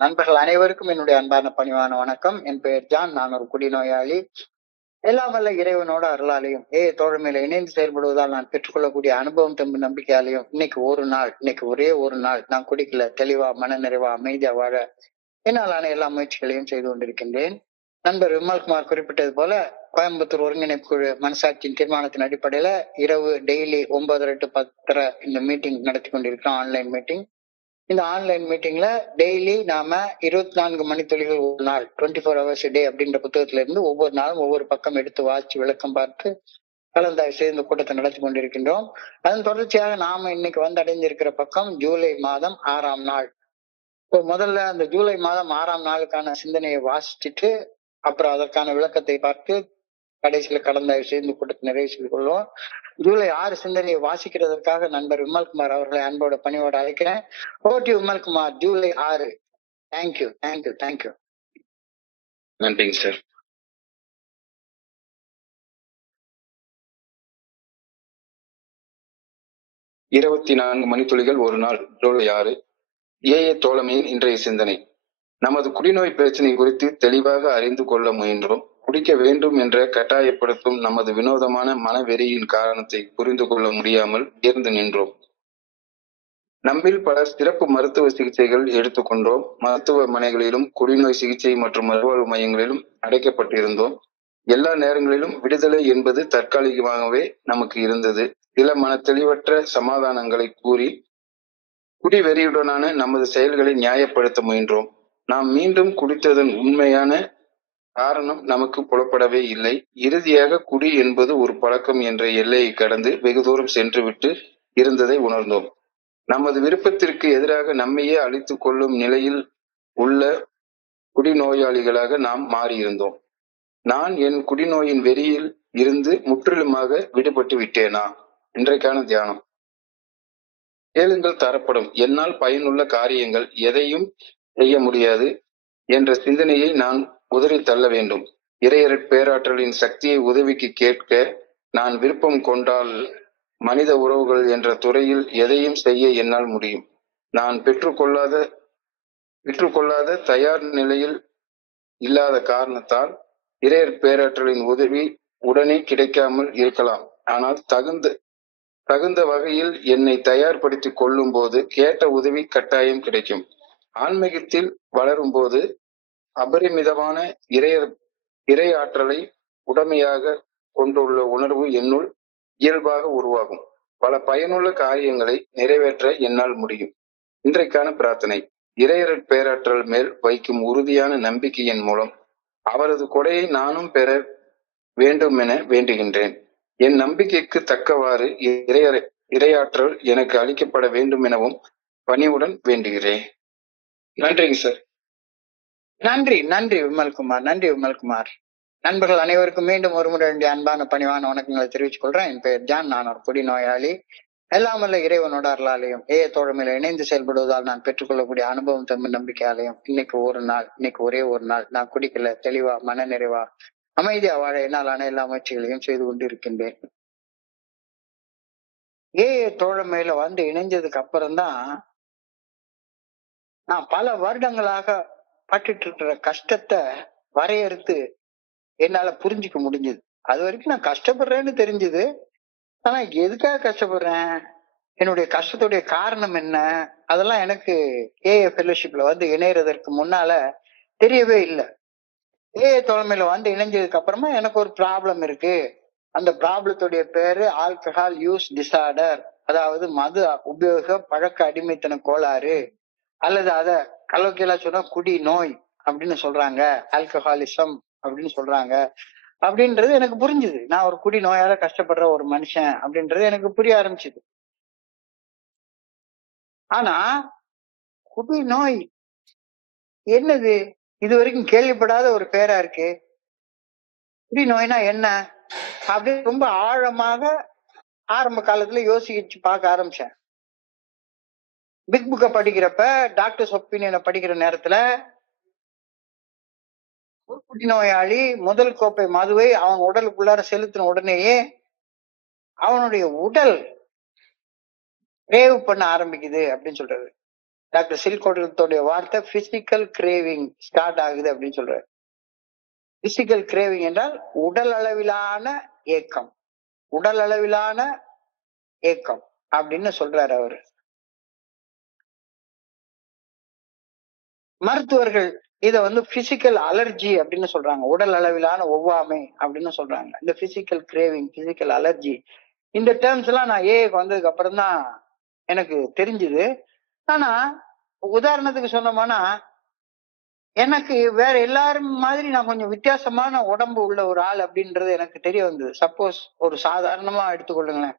நண்பர்கள் அனைவருக்கும் என்னுடைய அன்பான பணிவான வணக்கம். என் பெயர் ஜான். நான் ஒரு குடிநோயாளி. எல்லாம் வல்ல இறைவனோட அருளாலையும் தோழமையில இணைந்து செயல்படுவதால் நான் பெற்றுக்கொள்ளக்கூடிய அனுபவம் தம்பி நம்பிக்கையாலையும் இன்னைக்கு ஒரே ஒரு நாள் நான் குடிக்கல, தெளிவா மன நிறைவா அமைதியா வாழ என்னாலான எல்லா முயற்சிகளையும் செய்து கொண்டிருக்கின்றேன். நண்பர் விமல்குமார் குறிப்பிட்டது போல கோயம்புத்தூர் ஒருங்கிணைப்பு குழு மனசாட்சியின் தீர்மானத்தின் அடிப்படையில இரவு டெய்லி 9:30 to 10:30 இந்த மீட்டிங் நடத்தி கொண்டிருக்கிறோம். Online meeting. இந்த ஆன்லைன் மீட்டிங்ல டெய்லி நாம 24 மணித்துளிகள் ஒரு நாள் 24 hours a day அப்படின்ற புத்தகத்துல இருந்து ஒவ்வொரு நாளும் ஒவ்வொரு பக்கம் எடுத்து வாசிச்சு விளக்கம் பார்த்து கலந்தாய்வு செய்து இந்த கூட்டத்தை நடத்தி கொண்டிருக்கின்றோம். அதன் தொடர்ச்சியாக நாம இன்னைக்கு வந்து அடைந்திருக்கிற பக்கம் ஜூலை மாதம் 6ஆம் நாள். இப்போ முதல்ல அந்த ஜூலை மாதம் 6ஆம் நாளுக்கான சிந்தனையை வாசிச்சுட்டு அப்புறம் அதற்கான விளக்கத்தை பார்த்து கடைசியில கலந்தாய்வு செய்து இந்த கூட்டத்தை நிறைவு செய்து கொள்வோம். ஜூலை 6 சிந்தனையை வாசிக்கிறதற்காக நண்பர் விமல்குமார் அவர்களை அன்போட பணியோட அழைக்கிறேன். ஓட்டி Vimal Kumar, July 6. Thank you thank you thank you. நன்றிங்க சார். "24 மணித்துளிகள் ஒரு நாள்" ஜூலை 6. தோழமையின் இன்றைய சிந்தனை. நமது குடிநோய் பிரச்சனை குறித்து தெளிவாக அறிந்து கொள்ள முயன்றோம். குடிக்க வேண்டும் என்ற கட்டாயப்படுத்தும் நமது வினோதமான மனவெறியின் காரணத்தை புரிந்து கொள்ள முடியாமல் உயர்ந்து நின்றோம். நம்மில் பலர் சிறப்பு மருத்துவ சிகிச்சைகள் எடுத்துக்கொண்டோம். மருத்துவமனைகளிலும் குடிநோய் சிகிச்சை மற்றும் மறுவாழ்வு மையங்களிலும் அடைக்கப்பட்டிருந்தோம். எல்லா நேரங்களிலும் விடுதலை என்பது தற்காலிகமாகவே நமக்கு இருந்தது. சில மனத்தெளிவற்ற சமாதானங்களை கூறி குடிவெறியுடனான நமது செயல்களை நியாயப்படுத்த முயன்றோம். நாம் மீண்டும் குடித்ததன் உண்மையான காரணம் நமக்கு புலப்படவே இல்லை. இறுதியாக குடி என்பது ஒரு பழக்கம் என்ற எல்லையை கடந்து வெகு தூரம் சென்று விட்டு இருந்ததை உணர்ந்தோம். நமது விருப்பத்திற்கு எதிராக நம்மையே அழித்துக் கொள்ளும் நிலையில் உள்ள குடிநோயாளிகளாக நாம் மாறியிருந்தோம். நான் என் குடிநோயின் வெறியில் இருந்து முற்றிலுமாக விடுபட்டு விட்டேனா? இன்றைக்கான தியானம். கேளுங்கள், தரப்படும். என்னால் பயனுள்ள காரியங்கள் எதையும் செய்ய முடியாது என்ற சிந்தனையை நான் உதறி தள்ள வேண்டும். இறையறற் பேராற்றலின் சக்தியை உதவிக்கு கேட்க நான் விருப்பம் கொண்டால் மனித உறவுகள் என்ற துறையில் எதையும் செய்ய என்னால் முடியும். நான் பெற்றுக்கொள்ளாத தயார் நிலையில் இல்லாத காரணத்தால் இறையற் பேராற்றலின் உதவி உடனே கிடைக்காமல் இருக்கலாம். ஆனால் தகுந்த வகையில் என்னை தயார்படுத்திக் கொள்ளும் போது கேட்ட உதவி கட்டாயம் கிடைக்கும். ஆன்மீகத்தில் வளரும் போது அபரிமிதமான இறை ஆற்றலை உடமையாக கொண்டுள்ள உணர்வு என்னுள் இயல்பாக உருவாகும். பல பயனுள்ள காரியங்களை நிறைவேற்ற என்னால் முடியும். இன்றைக்கான பிரார்த்தனை. இறையறற் பேராற்றல் மேல் வைக்கும் உறுதியான நம்பிக்கையின் மூலம் அவரது கொடையை நானும் பெற வேண்டும் என வேண்டுகின்றேன். என் நம்பிக்கைக்கு தக்கவாறு இறையாற்றல் எனக்கு அளிக்கப்பட வேண்டும் எனவும் பணிவுடன் வேண்டுகிறேன். நன்றிங்க சார். நன்றி நன்றி விமல்குமார். நன்றி விமல்குமார். நண்பர்கள் அனைவருக்கும் மீண்டும் ஒரு முறை அன்பான பணிவான வணக்கங்களை தெரிவித்துக் கொள்றேன். என் பெயர் ஜான். நான் ஒரு குடிநோயாளி. எல்லாம் வல்ல இறைவனோட அருளாலையும் தோழமையில இணைந்து செயல்படுவதால் நான் பெற்றுக்கொள்ளக்கூடிய அனுபவம் தம்பி நம்பிக்கையாலையும் இன்னைக்கு ஒரே ஒரு நாள் நான் குடிக்கல, தெளிவா மன நிறைவா அமைதியா வாழ என்னாலான எல்லா முயற்சிகளையும் செய்து கொண்டு இருக்கின்றேன். தோழமையில வந்து இணைஞ்சதுக்கு அப்புறம்தான் நான் பல வருடங்களாக பட்டுட்டு இருக்கிற கஷ்டத்தை வரையறுத்து என்னால புரிஞ்சுக்க முடிஞ்சது. அது வரைக்கும் நான் கஷ்டப்படுறேன்னு தெரிஞ்சது. ஆனா எதுக்காக கஷ்டப்படுறேன், என்னுடைய கஷ்டத்துடைய காரணம் என்ன, அதெல்லாம் எனக்கு ஃபெல்லோஷிப்ல வந்து இணையறதற்கு முன்னால தெரியவே இல்லை. தோழமையில வந்து இணைஞ்சதுக்கு அப்புறமா எனக்கு ஒரு ப்ராப்ளம் இருக்கு. அந்த ப்ராப்ளத்துடைய பேரு ஆல்கஹால் யூஸ் டிசார்டர், அதாவது மது உபயோக பழக்க அடிமைத்தன கோளாறு, அல்லது அத கலோக்கியலா சொன்னா குடி நோய் அப்படின்னு சொல்றாங்க, ஆல்கஹாலிசம் அப்படின்னு சொல்றாங்க. அப்படின்றது எனக்கு புரிஞ்சுது. நான் ஒரு குடி நோயால கஷ்டப்படுற ஒரு மனுஷன் அப்படின்றது எனக்கு புரிய ஆரம்பிச்சுது. ஆனா குடி நோய் என்னது, இது வரைக்கும் கேள்விப்படாத ஒரு பேரா இருக்கு. குடி நோய்னா என்ன அப்படின்னு ரொம்ப ஆழமாக ஆரம்ப காலத்துல யோசிச்சு பார்க்க ஆரம்பிச்சேன். பிக் புக்க படிக்கிறப்ப, டாக்டர்ஸ் ஒப்பீனியனை படிக்கிற நேரத்துல ஒரு குடிநோயாளி முதல் கோப்பை மதுவை அவன் உடலுக்குள்ளார செலுத்தின உடனேயே அவனுடைய உடல் ரேவ் பண்ண ஆரம்பிக்குது அப்படின்னு சொல்றது. டாக்டர் சில்கோட்டத்துடைய வார்த்தை பிசிக்கல் கிரேவிங் ஸ்டார்ட் ஆகுது அப்படின்னு சொல்றாரு. பிசிக்கல் கிரேவிங் என்றால் உடல் அளவிலான ஏக்கம், உடல் அளவிலான ஏக்கம் அப்படின்னு சொல்றாரு அவரு. மருத்துவர்கள் இத பிசிக்கல் அலர்ஜி அப்படின்னு சொல்றாங்க, உடல் அளவிலான ஒவ்வாமை அப்படின்னு சொல்றாங்க. இந்த பிசிக்கல் கிரேவிங், பிசிக்கல் அலர்ஜி, இந்த டேர்ம்ஸ் எல்லாம் நான் ஏக்கு வந்ததுக்கு அப்புறம் தான் எனக்கு தெரிஞ்சுது. ஆனா உதாரணத்துக்கு சொன்னோம்னா, எனக்கு வேற எல்லாரும் மாதிரி நான் கொஞ்சம் வித்தியாசமான உடம்பு உள்ள ஒரு ஆள் அப்படின்றது எனக்கு தெரிய வந்தது. சப்போஸ் ஒரு சாதாரணமா எடுத்துக்கொள்ளுங்களேன்,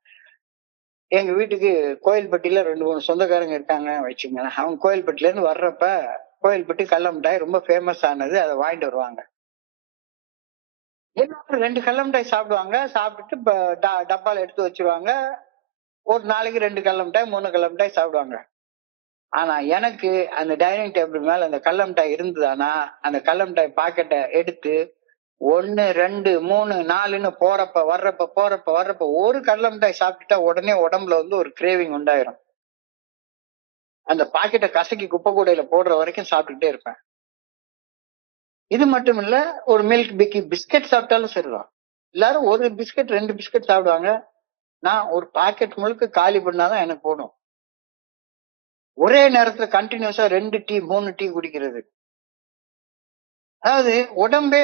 எங்க வீட்டுக்கு கோயில்பட்டியில 2-3 சொந்தக்காரங்க இருக்காங்க வச்சுங்களேன். அவங்க கோயில்பட்டில இருந்து வர்றப்ப கோயில்பட்டி கடல மிட்டாய் ரொம்ப ஃபேமஸ் ஆனது, அதை வாங்கிட்டு வருவாங்க. எல்லாரும் 2 கடல மிட்டாய் சாப்பிடுவாங்க. சாப்பிட்டுட்டு டப்பால எடுத்து வச்சிருவாங்க. ஒரு நாளைக்கு 2 கடல மிட்டாய் 3 கடல மிட்டாய் சாப்பிடுவாங்க. ஆனா எனக்கு அந்த டைனிங் டேபிள் மேல அந்த கடல மிட்டாய் இருந்ததுன்னா, அந்த கடல மிட்டாய் பாக்கெட்டை எடுத்து 1, 2, 3, 4ன்னு போறப்ப ஒரு கடல மிட்டாய் சாப்பிட்டுட்டா உடனே உடம்புல ஒரு கிரேவிங் உண்டாயிரும். அந்த பாக்கெட்டை கசக்கி குப்பை கூடையில போடுற வரைக்கும் சாப்பிட்டுட்டே இருப்பேன். இது மட்டும் இல்ல, ஒரு மில்க் பிஸ்கட் சாப்பிட்டாலும் சரிதான். எல்லாரும் ஒரு பிஸ்கட் 2 பிஸ்கட் சாப்பிடுவாங்க. நான் ஒரு பாக்கெட் முழுக்க காலி பண்ணாதான் எனக்கு போடும். ஒரே நேரத்துல கண்டினியூஸா 2 டீ 3 டீ குடிக்கிறது. அதாவது உடம்பே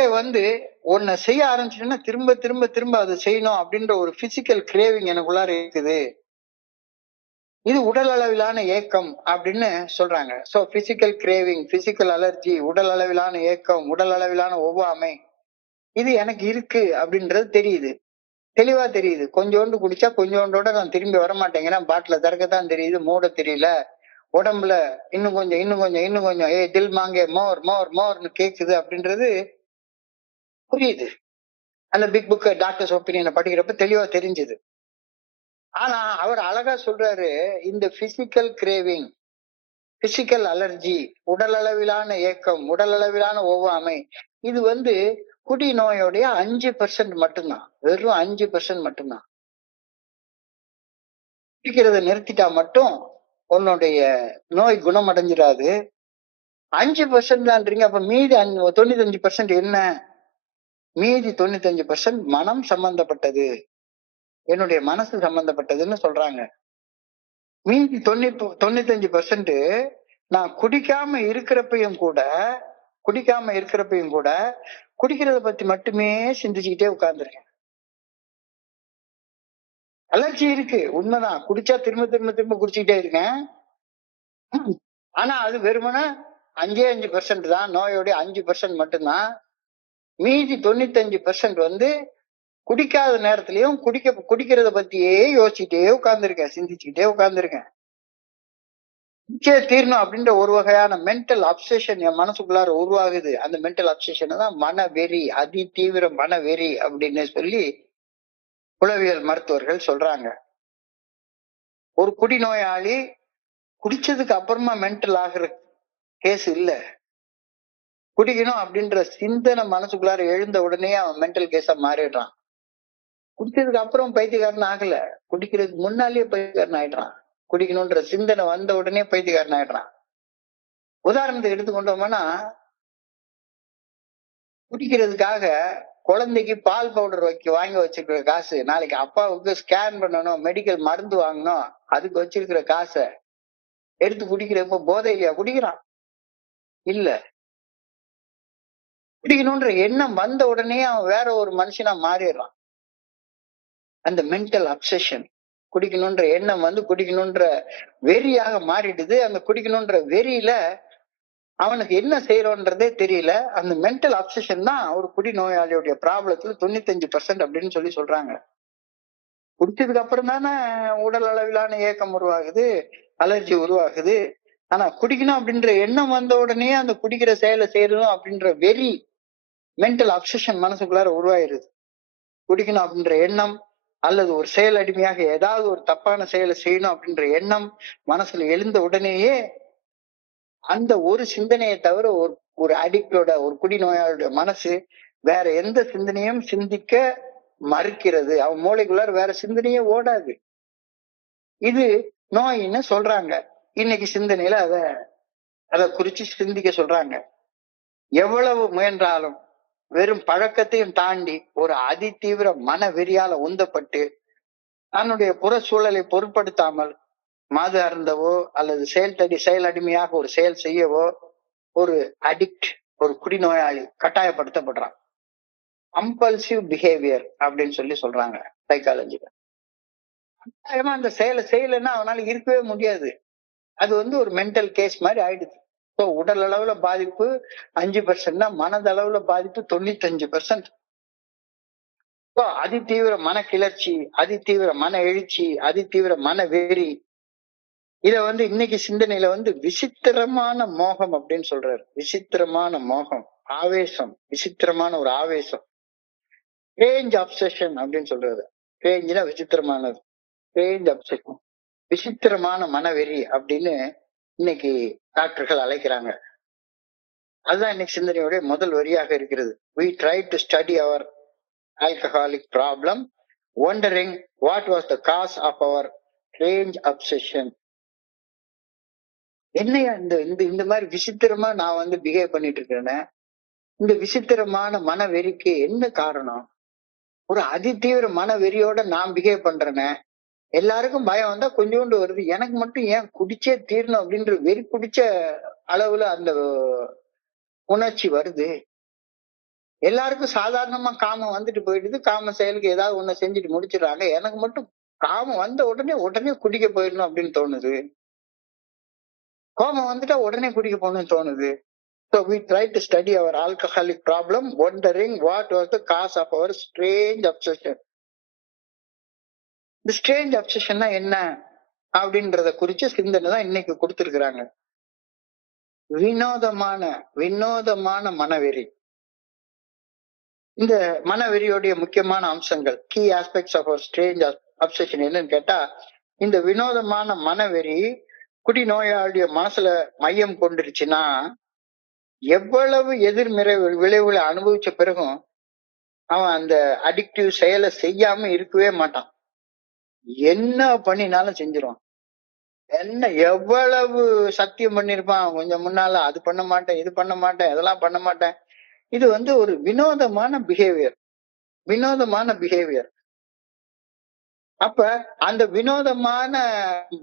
ஒன்ன செய்ய ஆரம்பிச்சுன்னா திரும்ப திரும்ப திரும்ப அதை செய்யணும் அப்படின்ற ஒரு பிசிக்கல் கிரேவிங் எனக்குள்ளார இருக்குது. இது உடல் அளவிலான ஏக்கம் அப்படின்னு சொல்றாங்க. So physical craving, physical allergy, உடல் அளவிலான ஏக்கம், உடல் அளவிலான ஒவ்வாமை, இது எனக்கு இருக்கு அப்படின்றது தெரியுது, தெளிவா தெரியுது. கொஞ்சோண்டு குடிச்சா கொஞ்சோண்டோட நான் திரும்பி வரமாட்டேங்கிறேன். பாட்டில திறக்கத்தான் தெரியுது, மூட தெரியல. உடம்புல இன்னும் கொஞ்சம் இன்னும் கொஞ்சம் இன்னும் கொஞ்சம் தில் மாங்கே மோர் மோர் மோர்னு கேக்குது அப்படின்றது புரியுது. அந்த பிக் புக் டாக்டர்ஸ் ஒப்பீனியனை படிக்கிறப்ப தெளிவா தெரிஞ்சுது. ஆனா அவர் அழகா சொல்றாரு, இந்த பிசிக்கல் கிரேவிங், பிசிக்கல் அலர்ஜி, உடல் அளவிலான ஏக்கம், உடல் அளவிலான ஒவ்வாமை, இது குடி நோயோடைய 5% மட்டும்தான், வெறும் 5% மட்டும்தான். குடிக்கிறத நிறுத்திட்டா மட்டும் உன்னுடைய நோய் குணமடைஞ்சிடாது. 5% தான்றீங்க, அப்ப மீதி 95% என்ன? மீதி 95% மனம் சம்பந்தப்பட்டது, என்னுடைய மனசு சம்பந்தப்பட்டதுன்னு சொல்றாங்க. மீதி 95% நான் குடிக்காம இருக்கிறப்பையும் கூட குடிக்கிறத பத்தி மட்டுமே சிந்திச்சுக்கிட்டே உட்கார்ந்துருக்கேன். அலர்ஜி இருக்கு, உண்மைதான். குடிச்சா திரும்ப திரும்ப திரும்ப குடிச்சுக்கிட்டே இருக்கேன். ஆனா அது வெறுமனே 5% தான், நோயோடைய 5% மட்டும்தான். மீதி 95% குடிக்காத நேரத்திலயும் குடிக்கிறத பத்தியே யோசிச்சுட்டே உட்கார்ந்துருக்கேன், சிந்திச்சுக்கிட்டே உட்கார்ந்துருக்கேன். குடிச்சே தீரணும் அப்படின்ற ஒரு வகையான மென்டல் அப்சஷன் என் மனசுக்குள்ளார உருவாகுது. அந்த மென்டல் அப்சஷன் தான் மனவெறி, அதி தீவிர மனவெறி அப்படின்னு சொல்லி உளவியல் மருத்துவர்கள் சொல்றாங்க. ஒரு குடிநோயாளி குடிச்சதுக்கு அப்புறமா மென்டல் ஆகுற கேஸ் இல்ல. குடிக்கணும் அப்படின்ற சிந்தனை மனசுக்குள்ளார எழுந்த உடனே அவன் மென்டல் கேஸா மாறிடுறான். குடிச்சதுக்கு அப்புறம் பைத்தியக்காரன் ஆகல, குடிக்கிறதுக்கு முன்னாலேயே பைத்தியக்காரன் ஆயிடுறான். குடிக்கணும்ன்ற சிந்தனை வந்த உடனே பைத்தியக்காரன் ஆயிடுறான். உதாரணத்துக்கு எடுத்துக்கொண்டோம்னா, குடிக்கிறதுக்காக குழந்தைக்கு பால் பவுடர் வாங்கி வச்சிருக்கிற காசு, நாளைக்கு அப்பாவுக்கு ஸ்கேன் பண்ணணும், மெடிக்கல் மருந்து வாங்கணும், அதுக்கு வச்சிருக்கிற காசை எடுத்து குடிக்கிறப்ப போதையிலையா குடிக்கிறான்? இல்ல. குடிக்கணும்ன்ற எண்ணம் வந்த உடனே அவன் வேற ஒரு மனுஷனா மாறிடுறான். அந்த மென்டல் அப்சஷன், குடிக்கணும்ன்ற எண்ணம் குடிக்கணும்ன்ற வெறியாக மாறிடுது. அந்த குடிக்கணும்ன்ற வெறியில அவனுக்கு என்ன செய்யறோன்றதே தெரியல. அந்த மென்டல் அப்சஷன் தான் ஒரு குடிநோயாளியுடைய ப்ராப்ளத்துல 95% அப்படின்னு சொல்றாங்க. குடிச்சதுக்கு அப்புறம் தானே உடல் அளவிலான ஏக்கம் உருவாகுது, அலர்ஜி உருவாகுது. ஆனா குடிக்கணும் அப்படின்ற எண்ணம் வந்த உடனே அந்த குடிக்கிற செயலை செய்யணும் அப்படின்ற வெறி, மென்டல் அப்சஷன் மனசுக்குள்ளார உருவாயிருது. குடிக்கணும் அப்படின்ற எண்ணம் அல்லது ஒரு செயல் அடிமையாக ஏதாவது ஒரு தப்பான செயலை செய்யணும் அப்படின்ற எண்ணம் மனசுல எழுந்த உடனேயே அந்த ஒரு சிந்தனையை தவிர ஒரு அடிக்டோட, ஒரு குடிநோயாளியோட மனசு வேற எந்த சிந்தனையும் சிந்திக்க மறுக்கிறது. அவன் மூளைக்குள்ளார வேற சிந்தனையே ஓடாது. இது நோயின்னு சொல்றாங்க. இன்னைக்கு சிந்தனையில அத அதை குறிச்சு சிந்திக்க சொல்றாங்க. எவ்வளவு முயன்றாலும் வெறும் பழக்கத்தையும் தாண்டி ஒரு அதிதீவிர மன வெறியால உந்தப்பட்டு தன்னுடைய புற சூழலை பொருட்படுத்தாமல் மது அருந்தவோ அல்லது செயல் அடிமையாக ஒரு செயல் செய்யவோ ஒரு அடிக்ட், ஒரு குடிநோயாளி கட்டாயப்படுத்தப்படுறான். கம்பல்சிவ் பிஹேவியர் அப்படின்னு சொல்லி சொல்றாங்க சைக்காலஜில. கட்டாயமா அந்த செயலை செய்யலைன்னா அவனால இருக்கவே முடியாது. அது ஒரு மென்டல் கேஸ் மாதிரி ஆயிடுது. ஸோ உடல் அளவுல பாதிப்பு 5%, மனதளவுல பாதிப்பு 95%. அதிதீவிர மன கிளர்ச்சி, அதிதீவிர மன எழுச்சி, அதிதீவிர மன வெறி, இத இன்னைக்கு சிந்தனையில விசித்திரமான மோகம் அப்படின்னு சொல்றாரு. விசித்திரமான மோகம், ஆவேசம், விசித்திரமான ஒரு ஆவேசம், ஸ்ட்ரேஞ்ச் அப்சஷன் அப்படின்னு சொல்றாரு. ஸ்ட்ரேஞ்ச்னா விசித்திரமானது, ஸ்ட்ரேஞ்ச் அப்சஷன், விசித்திரமான மனவெறி அப்படின்னு இன்னைக்கு டாக்டர்கள் அழைக்கிறாங்க. அதுதான் இன்னைக்கு சிந்தனையுடைய முதல் வரியாக இருக்கிறது. We try to study our alcoholic problem, wondering what was the cause of our strange obsession. என்னையா இந்த இந்த இந்த மாதிரி விசித்திரமா நான் பிஹேவ் பண்ணிட்டு இருக்கிறேன்னு, இந்த விசித்திரமான மனவெறிக்கு என்ன காரணம்? ஒரு அதிதீவிர மனவெறியோட நான் பிஹேவ் பண்றேன்னு, எல்லாருக்கும் பயம் வந்தா கொஞ்சோண்டு வருது, எனக்கு மட்டும் ஏன் குடிச்சே தீரணும் அப்படின்ற வெறி பிடிச்ச அளவுல அந்த உணர்ச்சி வருது. எல்லாருக்கும் சாதாரணமா காமம் வந்துட்டு போயிடுது, காம செயலுக்கு ஏதாவது ஒண்ணு செஞ்சுட்டு முடிச்சிடறாங்க, எனக்கு மட்டும் காமம் வந்த உடனே குடிக்க போயிடணும் அப்படின்னு தோணுது. கோபம் வந்துட்டா உடனே குடிக்க போகணும்னு தோணுது. So we try to study our alcoholic problem, wondering what was the cause of our strange obsession. இந்த ஸ்ட்ரேஞ்ச் அப்சஷன்னா என்ன அப்படின்றத குறிச்சு சிந்தனை தான் இன்னைக்கு கொடுத்திருக்கிறாங்க. வினோதமான மனவெறி. இந்த மனவெறியோடைய முக்கியமான அம்சங்கள், key aspects of our strange obsession என்னன்னு கேட்டா, இந்த வினோதமான மனவெறி குடிநோயாளிய மனசுல மையம் கொண்டுருச்சுன்னா, எவ்வளவு எதிர்மறை விளைவுகளை அனுபவிச்ச பிறகும் அவன் அந்த அடிக்டிவ் செயலை செய்யாம இருக்கவே மாட்டான். என்ன பண்ணினாலும் செஞ்சிருவான். என்ன எவ்வளவு சத்தியம் பண்ணிருப்பான் கொஞ்சம் முன்னால, அது பண்ண மாட்டேன், இது பண்ண மாட்டேன், இதெல்லாம் பண்ண மாட்டேன். இது ஒரு வினோதமான பிஹேவியர். அப்ப அந்த வினோதமான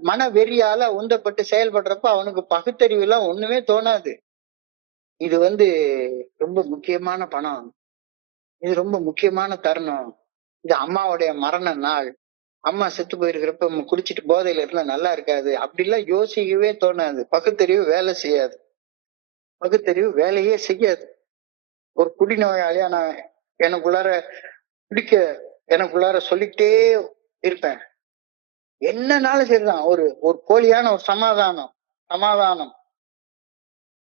மன வெறியால உந்தப்பட்டு செயல்படுறப்ப அவனுக்கு பகுத்தறிவு எல்லாம் ஒண்ணுமே தோணாது. இது ரொம்ப முக்கியமான பணம், இது ரொம்ப முக்கியமான தருணம், இது அம்மாவுடைய மரண நாள், அம்மா செத்து போயிருக்கிறப்ப குடிச்சிட்டு போதையில இருந்தா நல்லா இருக்காது, அப்படிலாம் யோசிக்கவே தோணாது. பகுத்தறிவு வேலை செய்யாது, பகுத்தறிவு வேலையே செய்யாது. ஒரு குடிநோயாளியா நான் எனக்குள்ளார சொல்லிக்கிட்டே இருப்பேன், என்னன்னாலும் சரிதான். ஒரு போலியான ஒரு சமாதானம்,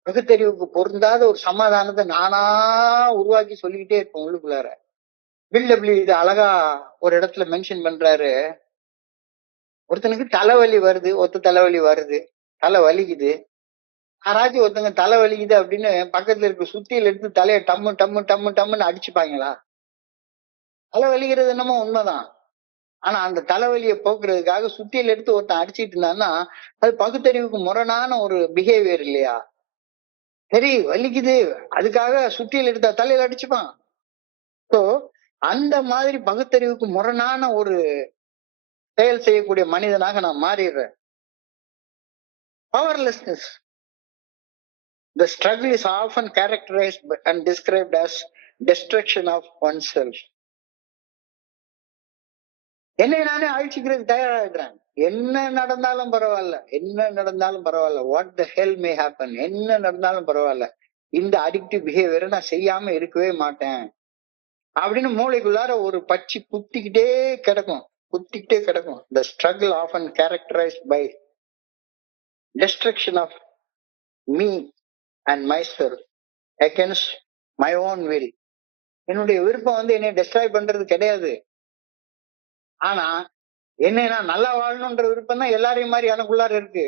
பகுத்தறிவுக்கு பொருந்தாத ஒரு சமாதானத்தை நானா உருவாக்கி சொல்லிக்கிட்டே இருப்பேன் உள்ளுக்குள்ளார. பில்டபிள்யூ இது அழகா ஒரு இடத்துல மென்ஷன் பண்றாரு. ஒருத்தனுக்கு தலைவலி வருது, தலை வலிக்குது. யாராச்சும் ஒருத்தங்க தலை வலிக்குது அப்படின்னு பக்கத்துல இருக்க சுத்தியில எடுத்து தலையை டம்முன்னு அடிச்சுப்பாங்களா? தலை வலிக்கிறது என்னமோ உண்மைதான். ஆனா அந்த தலைவலியை போக்குறதுக்காக சுத்தியில எடுத்து ஒருத்தன் அடிச்சிட்டு இருந்தான்னா அது பகுத்தறிவுக்கு முரணான ஒரு பிஹேவியர் இல்லையா? சரி வலிக்குது, அதுக்காக சுத்தியில எடுத்த தலையில அடிச்சுப்பான். சோ அந்த மாதிரி பகுத்தறிவுக்கு முரணான ஒரு செயல் செய்யக்கூடிய மனிதனாக நான் மாறிடுறேன். பவர்லெஸ்னஸ். The struggle is often characterized and described as destruction of oneself. என்னை நானே அழிச்சுக்கிறதுக்கு தயாராகிடுறேன். என்ன நடந்தாலும் பரவாயில்ல, what the Hell may happen, என்ன நடந்தாலும் பரவாயில்ல, இந்த அடிக்டிவ் பிஹேவியரை நான் செய்யாம இருக்கவே மாட்டேன் அப்படின்னு மூளைக்குள்ளார ஒரு பச்சி குத்திக்கிட்டே கிடக்கும். The struggle often characterized by destruction of me and myself against my own will. என்னுடைய விருப்பம் என்னை டெஸ்ட்ராய் பண்றது கிடையாது. ஆனா என்னை நான் நல்லா வாழணும்ன்ற விருப்பம் தான் எல்லாரையும் மாதிரி எனக்குள்ளார இருக்கு.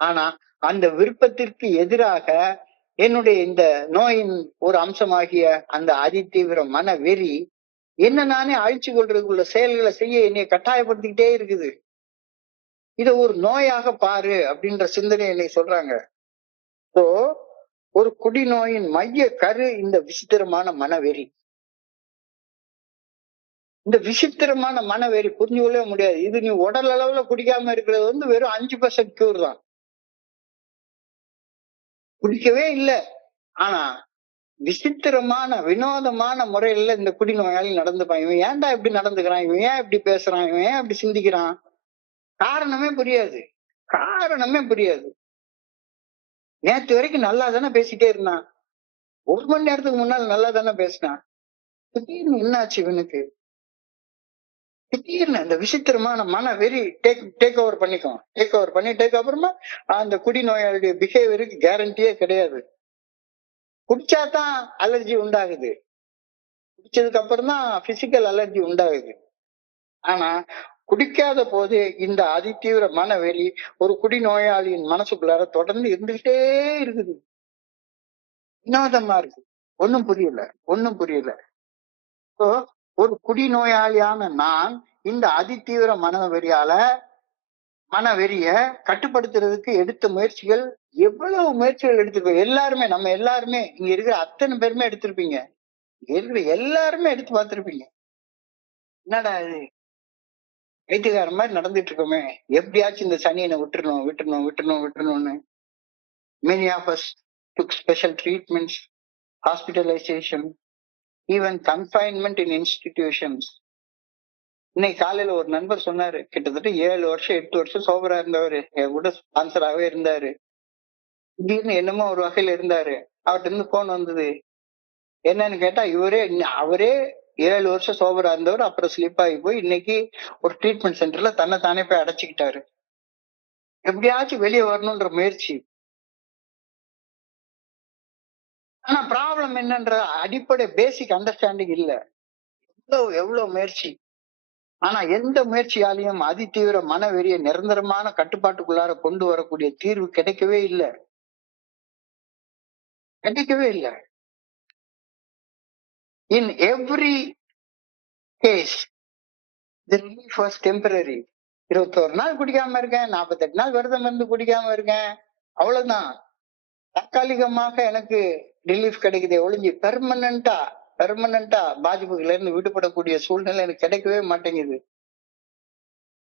ஆனா அந்த விருப்பத்திற்கு எதிராக என்னுடைய இந்த நோயின் ஒரு அம்சமாகிய அந்த அதிதீவிர மன வெறி என்ன நானே அழிச்சு கொள்றதுக்குள்ள செயல்களை செய்ய என்னை கட்டாயப்படுத்திக்கிட்டே இருக்குது. இத ஒரு நோயாக பாரு அப்படின்ற சிந்தனை என்னை சொல்றாங்க. ஸோ ஒரு குடிநோயின் மைய கரு இந்த விசித்திரமான மனவெறி. இந்த விசித்திரமான மனவெறி புரிஞ்சு கொள்ளவே முடியாது. இது நீ உடல் அளவுல குடிக்காம இருக்கிறது வெறும் 5% கியூர் தான். குடிக்கவே இல்லை. ஆனா விசித்திரமான வினோதமான முறையில இந்த குடிநோயாளி நடந்துப்பான். இவன் ஏன்டா இப்படி நடந்துக்கிறான், இவன் ஏன் இப்படி பேசுறான், இவன் ஏன் இப்படி சிந்திக்கிறான், காரணமே புரியாது. காரணமே புரியாது. நேத்து வரைக்கும் நல்லா தானே பேசிட்டே இருந்தான். 1 மணி நேரத்துக்கு முன்னால நல்லா தானே பேசினான். திடீர்னு என்னாச்சு இவனுக்கு? திடீர்னு அந்த விசித்திரமான மன வெறி டேக் ஓவர் பண்ணிக்கும். டேக் ஓவர் பண்ணிட்டதுக்கு அப்புறமா அந்த குடிநோயாளியுடைய பிஹேவியருக்கு கேரண்டியே கிடையாது. குடிச்சாதான் அலர்ஜி உண்டாகுது. குடிச்சதுக்கு அப்புறம் தான் பிசிக்கல் அலர்ஜி உண்டாகுது. ஆனா குடிக்காத போது இந்த அதிதீவிர மனவெறி ஒரு குடிநோயாளியின் மனசுக்குள்ளார தொடர்ந்து இருந்துகிட்டே இருக்குது. வினோதமா இருக்கு. ஒண்ணும் புரியல, ஒண்ணும் புரியல. So, ஒரு குடிநோயாளியான நான் இந்த அதிதீவிர மனவெறிய கட்டுப்படுத்துறதுக்கு எடுத்த முயற்சிகள், எவ்வளவு முயற்சிகள் எடுத்திருப்போம். எல்லாருமே, நம்ம எல்லாருமே, இங்க இருக்கிற அத்தனை பேருமே எடுத்திருப்பீங்க. இங்க இருக்கிற எல்லாருமே எடுத்து பார்த்திருப்பீங்க. என்னடா இது பைத்தியக்காரன் மாதிரி நடந்துட்டு இருக்கோமே, எப்படியாச்சும் இந்த சனியனை விட்டுறணும் விட்டுறணும் விட்டுறணும் விட்டுறணும்னு. Many of us took special treatments, hospitalization, even confinement in institutions. இன்னைக்கு காலையில ஒரு நண்பர் சொன்னாரு, கிட்டத்தட்ட 7 வருஷம் 8 வருஷம் சோபரா இருந்தவரு, என் கூட ஸ்பான்சராகவே இருந்தாரு. திடீர்னு என்னமோ ஒரு வகையில இருந்தாரு. அவர்கிட்ட இருந்து போன் வந்தது. என்னன்னு கேட்டா, அவரே 7 வருஷம் சோபரா இருந்தவர், அப்புறம் ஸ்லிப் ஆகி போய் இன்னைக்கு ஒரு ட்ரீட்மெண்ட் சென்டர்ல தன்னை தானே போய் அடைச்சுக்கிட்டாரு. எப்படியாச்சும் வெளியே வரணும்ன்ற முயற்சி. ஆனா ப்ராப்ளம் என்னன்ற அடிப்படை பேசிக் அண்டர்ஸ்டாண்டிங் இல்ல. எவ்வளவு முயற்சி. ஆனா எந்த முயற்சியாலையும் அதிதீவிர மனவெறியை நிரந்தரமான கட்டுப்பாட்டுக்குள்ளார கொண்டு வரக்கூடிய தீர்வு கிடைக்கவே இல்லை. கிடைக்கவே இல்லை. In every case the relief was temporary. 21 நாள் குடிக்காம இருக்கேன், 48 நாள் விரதம் இருந்து குடிக்காம இருக்கேன், அவ்வளவுதான். தற்காலிகமாக எனக்கு ரிலீஃப் கிடைக்குதே ஒழிஞ்சு பெர்மனண்டா பாதிப்புகள்ல இருந்து விடுபடக்கூடிய சூழ்நிலை எனக்கு கிடைக்கவே மாட்டேங்குது.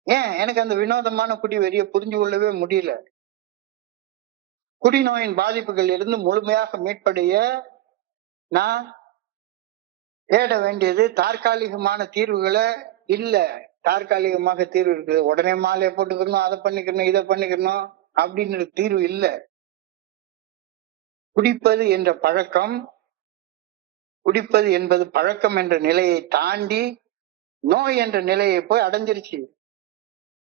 ஏன் எனக்கு அந்த வினோதமான குடி வெறிய புரிஞ்சு கொள்ளவே முடியல. குடிநோயின் பாதிப்புகள் இருந்து முழுமையாக மீட்படைய நான் தேட வேண்டியது தற்காலிகமான தீர்வுகளை இல்ல. தற்காலிகமாக தீர்வு இருக்குது, உடனே மாலையை போட்டுக்கணும், அதை பண்ணிக்கணும், இதை பண்ணிக்கணும் அப்படின்னு தீர்வு இல்ல. குடிப்பது என்பது பழக்கம் என்ற நிலையை தாண்டி நோய் என்ற நிலையை போய் அடைஞ்சிருச்சு.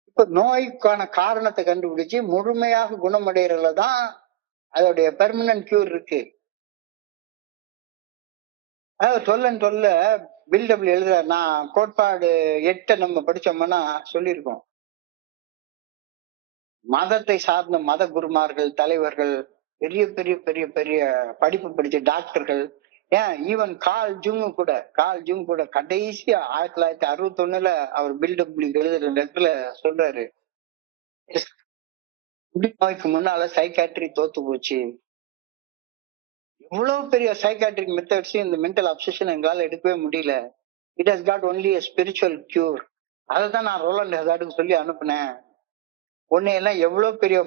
இப்ப நோய்க்கான காரணத்தை கண்டுபிடிச்சு முழுமையாக குணமடைறதுலதான் அதோடைய பெர்மனன்ட் கியூர் இருக்கு. அதாவது சொல்ல பில்டபிள் எழுதுற, நான் கோட்பாடு 8 நம்ம படிச்சோம்னா சொல்லியிருக்கோம். மதத்தை சார்ந்த மத குருமார்கள், தலைவர்கள், பெரிய பெரிய பெரிய பெரிய படிப்பு படிச்ச டாக்டர்கள், ஏன் ஈவன் கால் ஜூங் கூட கடைசியா 1961 அவர் பில்டபிள் எழுதுற இடத்துல சொல்றாரு, நோய்க்கு முன்னால சைக்காட்ரி தோத்து போச்சு. இவ்வளவு பெரிய சைக்காட்ரிக் மெத்தட்ஸ் இந்த மென்டல் அப்சஷன் எங்களால எடுக்கவே முடியல. It has got only a spiritual cure. அதைதான் நான் ரோலண்ட் ஹசார்டுக்கு சொல்லி அனுப்புனேன். உன்னையெல்லாம் எவ்வளவு பெரிய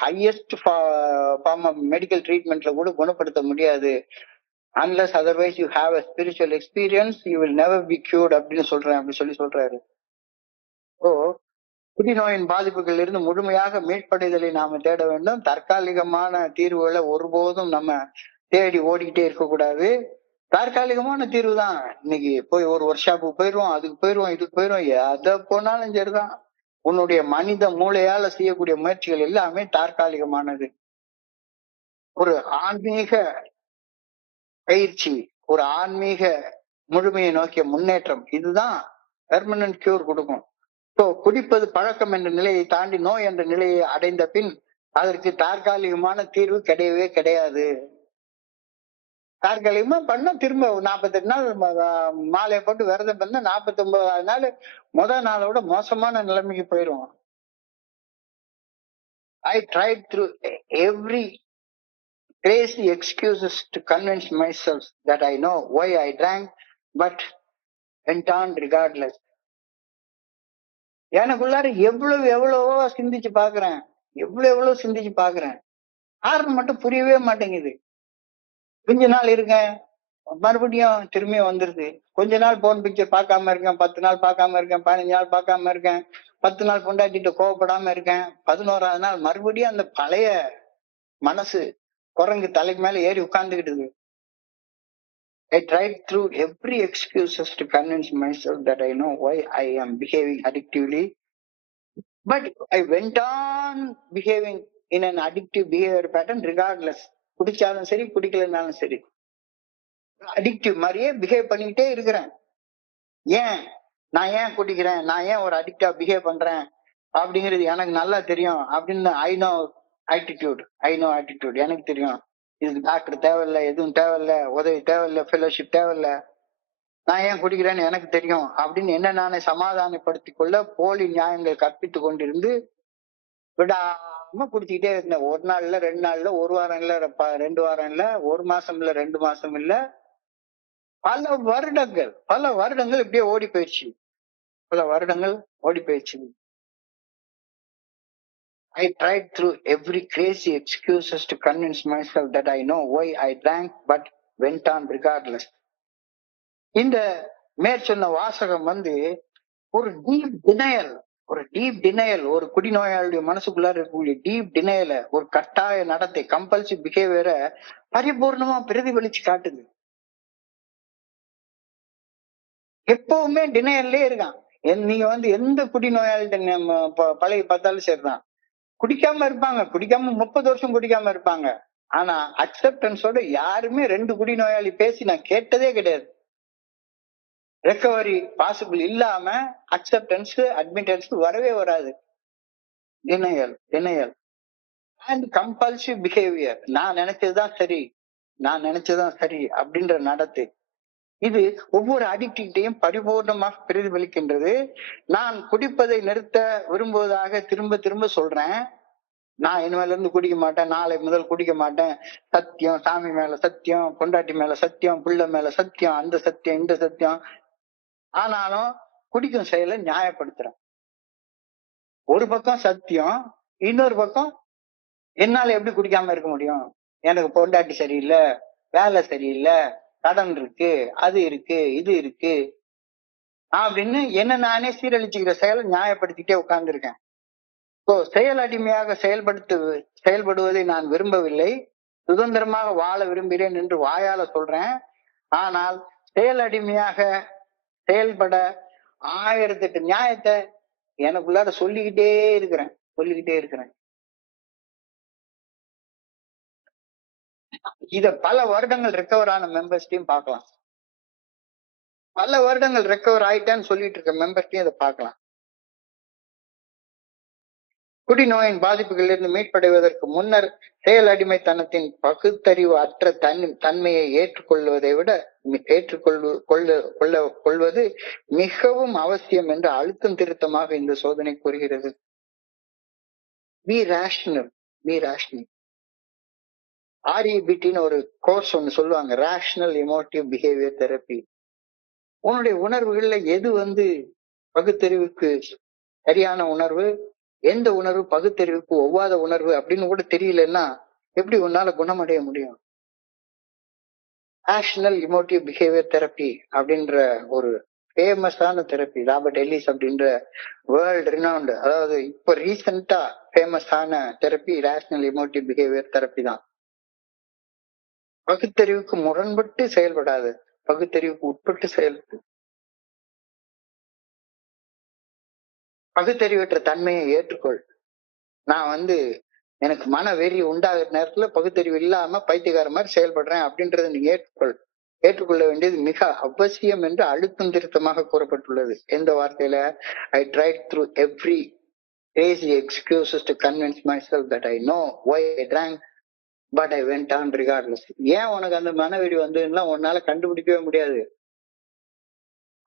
ஹையஸ்ட் ஃபார்ம் ஆஃப் மெடிக்கல் ட்ரீட்மெண்ட்ல கூட குணப்படுத்த முடியாது. unless otherwise you have a spiritual experience, you will never be cured அப்படின்னு சொல்றாரு. ஓ குடிநோயின் பாதிப்புகள் இருந்து முழுமையாக மீட்படைதலை நாம தேட வேண்டும். தற்காலிகமான தீர்வுகளை ஒருபோதும் நம்ம தேடி ஓடிக்கிட்டே இருக்கக்கூடாது. தற்காலிகமான தீர்வு தான். இன்னைக்கு போய் ஒரு ஒர்க் ஷாப்புக்கு போயிடுவோம், அதுக்கு போயிடுவோம், இதுக்கு போயிடுவோம், எதை போனாலும் சரிதான். உன்னுடைய மனித மூளையால செய்யக்கூடிய முயற்சிகள் எல்லாமே தற்காலிகமானது. ஒரு ஆன்மீக பயிற்சி, ஒரு ஆன்மீக முழுமையை நோக்கிய முன்னேற்றம், இதுதான் பெர்மனன்ட் கியூர் கொடுக்கும். ஸோ குடிப்பது பழக்கம் என்ற நிலையை தாண்டி நோய் என்ற நிலையை அடைந்த பின் அதற்கு தற்காலிகமான தீர்வு கிடையவே கிடையாது. தற்காலிகமா பண்ணா திரும்ப 48 நாள் மாலையை போட்டு விரதம் பண்ணா 49வது நாள் முதல் நாளோட மோசமான நிலைமைக்கு போயிடும். I tried through every crazy excuses to convince myself that I know why I drank, but went on regardless. எனக்குள்ளார எவ்வளவோ சிந்திச்சு பாக்குறேன், எவ்வளவு சிந்திச்சு பாக்குறேன். காரணம் மட்டும் புரியவே மாட்டேங்குது. கொஞ்ச நாள் இருக்கேன், மறுபடியும் திரும்பியும் வந்துருது. கொஞ்ச நாள் போன் பிக்சர் பார்க்காம இருக்கேன், 10 நாள் பார்க்காம இருக்கேன், 15 நாள் பார்க்காம இருக்கேன், 10 நாள் பொண்டாட்டிட்டு கோவப்படாம இருக்கேன், 11ஆவது நாள் மறுபடியும் அந்த பழைய மனசு குரங்கு தலைக்கு மேல ஏறி உட்கார்ந்துகிட்டு. I tried through every excuses to convince myself that I know why I am behaving addictively, but I went on behaving in an addictive behavior pattern regardless. குடிச்சாலும் சரி, குடிக்கலனாலும் சரி, அடிக்டிவ் மாதிரியே பிஹேவ் பண்ணிக்கிட்டே இருக்கிறேன். நான் ஏன் குடிக்கிறேன், நான் ஏன் ஒரு அடிக்டா பிஹேவ் பண்றேன் அப்படிங்கிறது எனக்கு நல்லா தெரியும் அப்படின்னு ஐ நோ ஆட்டிடியூட் எனக்கு தெரியும். இதுக்கு டாக்டர் தேவையில்லை, எதுவும் தேவையில்லை, உதவி தேவையில்லை, ஃபெலோஷிப் தேவையில்லை, நான் ஏன் குடிக்கிறேன்னு எனக்கு தெரியும் அப்படின்னு என்ன நானே சமாதானப்படுத்திக் கொள்ள போலி நியாயங்கள் கற்பித்து கொண்டிருந்து விடாம குடிச்சுக்கிட்டே இருந்தேன். 1 நாள் இல்ல, 2 நாள் இல்ல, 1 வாரம் இல்ல, 2 வாரம் இல்ல, 1 மாசம் இல்ல, 2 மாசம் இல்ல, பல வருடங்கள் இப்படியே ஓடி போயிடுச்சு. I tried through every crazy excuses to convince myself that I know why I drank, but went on regardless. இந்த மேற்சொன்ன வாசகம் ஒரு டீப் டினையல், ஒரு குடிநோயாளுடைய மனசுக்குள்ளார இருக்கக்கூடிய டீப் டினையல, ஒரு கட்டாய நடத்தை, கம்பல்சிவ் பிஹேவியரை பரிபூர்ணமா பிரதிபலிச்சு காட்டுது. எப்பவுமே டினையல்லே இருக்கான். நீங்க எந்த குடிநோயாளிகிட்ட பழைய பார்த்தாலும் சரிதான், குடிக்காம இருப்பாங்க, 30 வருஷம் குடிக்காம இருப்பாங்க. ஆனா அக்செப்டன்ஸோட யாருமே 2 குடிநோயாளி பேசி நான் கேட்டதே கிடையாது. ரெக்கவரி பாசிபிள் இல்லாம அக்செப்டன்ஸ், அட்மிட்டன்ஸ் வரவே வராது. டினையல் அண்ட் கம்பல்சிவ் பிஹேவியர், நான் நினைச்சதுதான் சரி அப்படின்ற நடத்தை. இது ஒவ்வொரு அடிக்டிகிட்டையும் பரிபூர்ணமாக பிரதிபலிக்கின்றது. நான் குடிப்பதை நிறுத்த விரும்புவதாக திரும்ப சொல்றேன். நான் இனிமேல இருந்து குடிக்க மாட்டேன், நாளை முதல் குடிக்க மாட்டேன், சத்தியம், சாமி மேல சத்தியம், பொண்டாட்டி மேல சத்தியம், புள்ள மேல சத்தியம், அந்த சத்தியம், இந்த சத்தியம். ஆனாலும் குடிக்கும் செயலை நியாயப்படுத்துறேன். ஒரு பக்கம் சத்தியம், இன்னொரு பக்கம் என்னால எப்படி குடிக்காம இருக்க முடியும், எனக்கு பொண்டாட்டி சரியில்லை, வேலை சரியில்லை, கடன் இருக்கு, அது இருக்கு, இது இருக்கு அப்படின்னு என்ன நானே சீரழிச்சுக்கிற செயலை நியாயப்படுத்திட்டே உட்கார்ந்துருக்கேன். செயல் அடிமையாக செயல்படுவதை நான் விரும்பவில்லை, சுதந்திரமாக வாழ விரும்புகிறேன் என்று வாயால சொல்றேன். ஆனால் செயல் அடிமையாக செயல்பட 1008 நியாயத்தை எனக்குள்ளார சொல்லிக்கிட்டே இருக்கிறேன். இத பல வருடங்கள் ரெக்கவர் ஆன மெம்பர்ஸ்டையும் பார்க்கலாம். பல வருடங்கள் ரெக்கவர் ஆயிட்டான்னு சொல்லிட்டு இருக்க மெம்பர்ஸ்டையும் இதை பார்க்கலாம். குடிநோயின் பாதிப்புகளிலிருந்து மீட்படைவதற்கு முன்னர் செயல் அடிமைத்தனத்தின் பகுத்தறிவு அற்ற தன்மையை கொள்வது மிகவும் அவசியம் என்று அழுத்தம் திருத்தமாக இந்த சோதனை கூறுகிறது. B rational. REBTன்னு ஒரு கோர்ஸ் ஒண்ணு சொல்லுவாங்க, ரேஷனல் எமோட்டிவ் பிஹேவியர் தெரப்பி. உன்னுடைய உணர்வுகள்ல எது பகுத்தறிவுக்கு சரியான உணர்வு, எந்த உணர்வு பகுத்தறிவுக்கு ஒவ்வாத உணர்வு அப்படின்னு கூட தெரியலன்னா எப்படி உன்னால குணமடைய முடியும்? ரேஷனல் எமோட்டிவ் பிஹேவியர் தெரப்பி அப்படின்ற ஒரு ஃபேமஸான தெரப்பி, ராபர்ட் எல்லிஸ் அப்படின்ற வேர்ல்ட் ரினவுண்ட், அதாவது இப்ப ரீசெண்டா ஃபேமஸான therapy rational emotive behaviour therapy தான். பகுத்தறிவுக்கு முரண்பட்டு செயல்படாது, பகுத்தறிவுக்கு உட்பட்டு செயல்படு. பகுத்தறிவற்ற தன்மையை ஏற்றுக்கொள். நான் எனக்கு மன வெறி உண்டாகிற நேரத்துல பகுத்தறிவு இல்லாம பைத்தியக்கார மாதிரி செயல்படுறேன் அப்படின்றத நீங்க ஏற்றுக்கொள்ள வேண்டியது மிக அவசியம் என்று அழுத்தம் திருத்தமாக கூறப்பட்டுள்ளது. எந்த வார்த்தையில? I tried through every crazy excuses to convince myself that I know why I drank, but I went on regardless. ஏன் உனக்கு அந்த மனவெறி வந்துன்னா உன்னால கண்டுபிடிக்கவே முடியாது.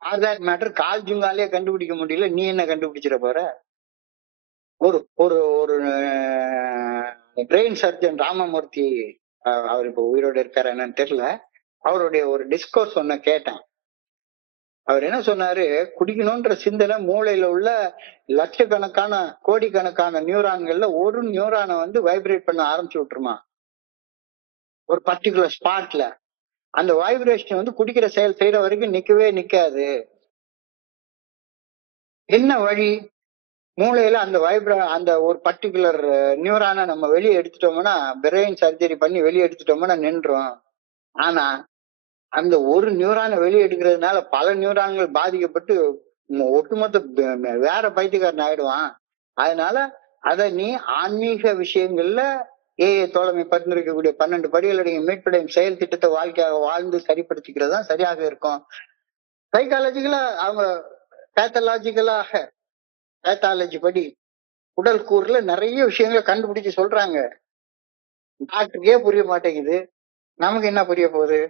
For that matter, கால் ஜுங்காலே கண்டுபிடிக்க முடியல, நீ என்ன கண்டுபிடிச்சிட போற? ஒரு பிரெயின் சர்ஜன் ராமமூர்த்தி அவர் இப்ப உயிரோடு இருக்காரு என்னன்னு தெரியல. அவருடைய ஒரு டிஸ்கோர்ஸ் ஒண்ணு கேட்டேன். அவர் என்ன சொன்னாரு, குடிக்கணும்ன்ற சிந்தனை மூளையில உள்ள லட்சக்கணக்கான கோடிக்கணக்கான நியூரான்கள்ல ஒரு நியூரானை வந்து வைப்ரேட் பண்ண ஆரம்பிச்சு விட்டுருமா ஒரு பர்டிகுலர் ஸ்பாட்ல. அந்த வைப்ரேஷன் வந்து குடிக்கிற செயல் செய்யற வரைக்கும் நிக்கவே நிக்காது. என்ன வழி? மூளையில அந்த ஒரு பர்டிகுலர் நியூரானை நம்ம வெளியே எடுத்துட்டோம்னா, பிரெயின் சர்ஜரி பண்ணி வெளியே எடுத்துட்டோம்னா நின்றோம். ஆனா அந்த ஒரு நியூரானை வெளியே எடுக்கிறதுனால பல நியூரான்கள் பாதிக்கப்பட்டு ஒட்டுமொத்த வேற பைத்தியக்காரன் ஆயிடுவான். அதனால அத நீ ஆன்மீக விஷயங்கள்ல தோழமை பரிந்துரைக்கக்கூடிய 12 படிகளுடைய மீட்படையும் செயல் திட்டத்தை வாழ்க்கையாக வாழ்ந்து சரிப்படுத்திக்கிறது தான் சரியாக இருக்கும். சைக்காலஜிக்கலா அவங்க பேத்தாலஜி படி உடல் கூறுல நிறைய விஷயங்களை கண்டுபிடிச்சு சொல்றாங்க. டாக்டருக்கே புரிய மாட்டேங்குது, நமக்கு என்ன புரிய போகுது?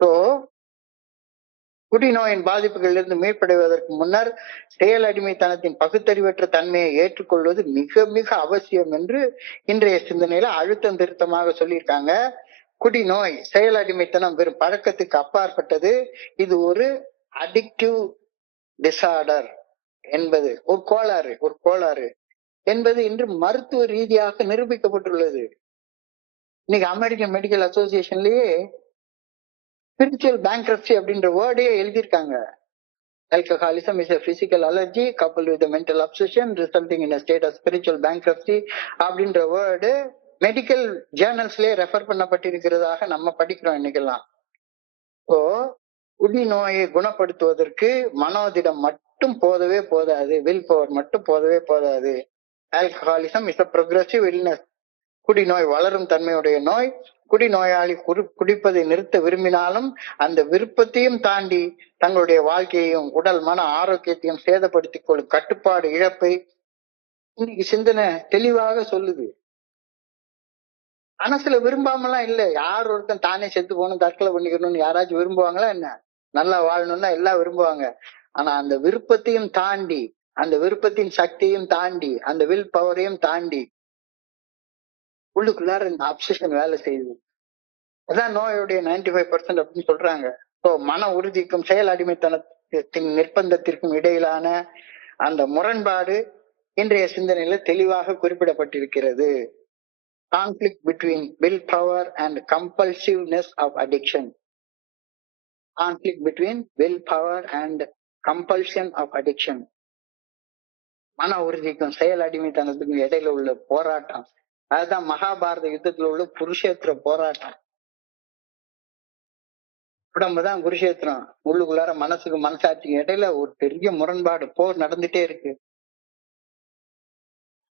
ஸோ குடிநோயின் பாதிப்புகளில் இருந்து மீட்படைவதற்கு முன்னர் செயல் அடிமைத்தனத்தின் பகுத்தறிவற்ற தன்மையை ஏற்றுக்கொள்வது மிக மிக அவசியம் என்று இன்றைய சிந்தனையில அழுத்தம் திருத்தமாக சொல்லியிருக்காங்க. குடிநோய் செயல் அடிமைத்தனம் வெறும் பழக்கத்துக்கு அப்பாற்பட்டது. இது ஒரு அடிக்டிவ் டிசார்டர் என்பது ஒரு கோளாறு என்பது இன்று மருத்துவ ரீதியாக நிரூபிக்கப்பட்டுள்ளது. இன்னைக்கு அமெரிக்கன் மெடிக்கல் அசோசியேஷன்லயே ஸ்பிரிச்சுவல் பேங்க்ரப்சி அப்படின்ற வேர்டே எழுதியிருக்காங்க. Alcoholism is a physical allergy coupled with a mental obsession resulting in a state of spiritual bankruptcy அப்படின்ற வேர்டு மெடிக்கல் ஜேர்னல்ஸ்லயே ரெஃபர் பண்ணப்பட்டிருக்கிறதாக நம்ம படிக்கிறோம் இன்னைக்கெல்லாம். இப்போ குடிநோயை குணப்படுத்துவதற்கு மனோதிடம் மட்டும் போதவே போதாது, வில் பவர் மட்டும் போதவே போதாது. Alcoholism is a progressive illness. குடிநோய் வளரும் தன்மையுடைய நோய். குடிநோயாளி குடிப்பதை நிறுத்த விரும்பினாலும் அந்த விருப்பத்தையும் தாண்டி தங்களுடைய வாழ்க்கையையும் உடல் மன ஆரோக்கியத்தையும் சேதப்படுத்திக் கொள்ளும் கட்டுப்பாடு இழப்பை இன்னைக்கு சிந்தனை தெளிவாக சொல்லுது. மனசுல விரும்பாமலாம் இல்ல. யார் ஒருத்தன் தானே செத்து போகணும், தற்கொலை பண்ணிக்கணும்னு யாராச்சும் விரும்புவாங்களா என்ன? நல்லா வாழணும்னா எல்லாம் விரும்புவாங்க. ஆனா அந்த விருப்பத்தையும் தாண்டி, அந்த விருப்பத்தின் சக்தியையும் தாண்டி, அந்த வில் பவரையும் தாண்டி உள்ளுக்குள்ளார இந்த அப்சஷன் வேலை செய்யுது. அதான் நோயுடைய 95% அப்படின்னு சொல்றாங்க. ஸோ மன உறுதிக்கும் செயல் அடிமைத்தனத்தின் நிர்பந்தத்திற்கும் இடையிலான அந்த முரண்பாடு இன்றைய சிந்தனையில தெளிவாக குறிப்பிடப்பட்டிருக்கிறது. Conflict between will power and compulsiveness of addiction. Conflict between will power and compulsion of addiction. மன உறுதிக்கும் செயல் அடிமைத்தனத்துக்கும் இடையில உள்ள போராட்டம். அதுதான் மகாபாரத யுத்தத்துல உள்ள குருஷேத்திர போராட்டம். உடம்புதான் குருஷேத்திரம். உள்ளுக்குள்ளார மனசுக்கு மனசாட்சிக்கு இடையில ஒரு பெரிய முரண்பாடு, போர் நடந்துட்டே இருக்கு.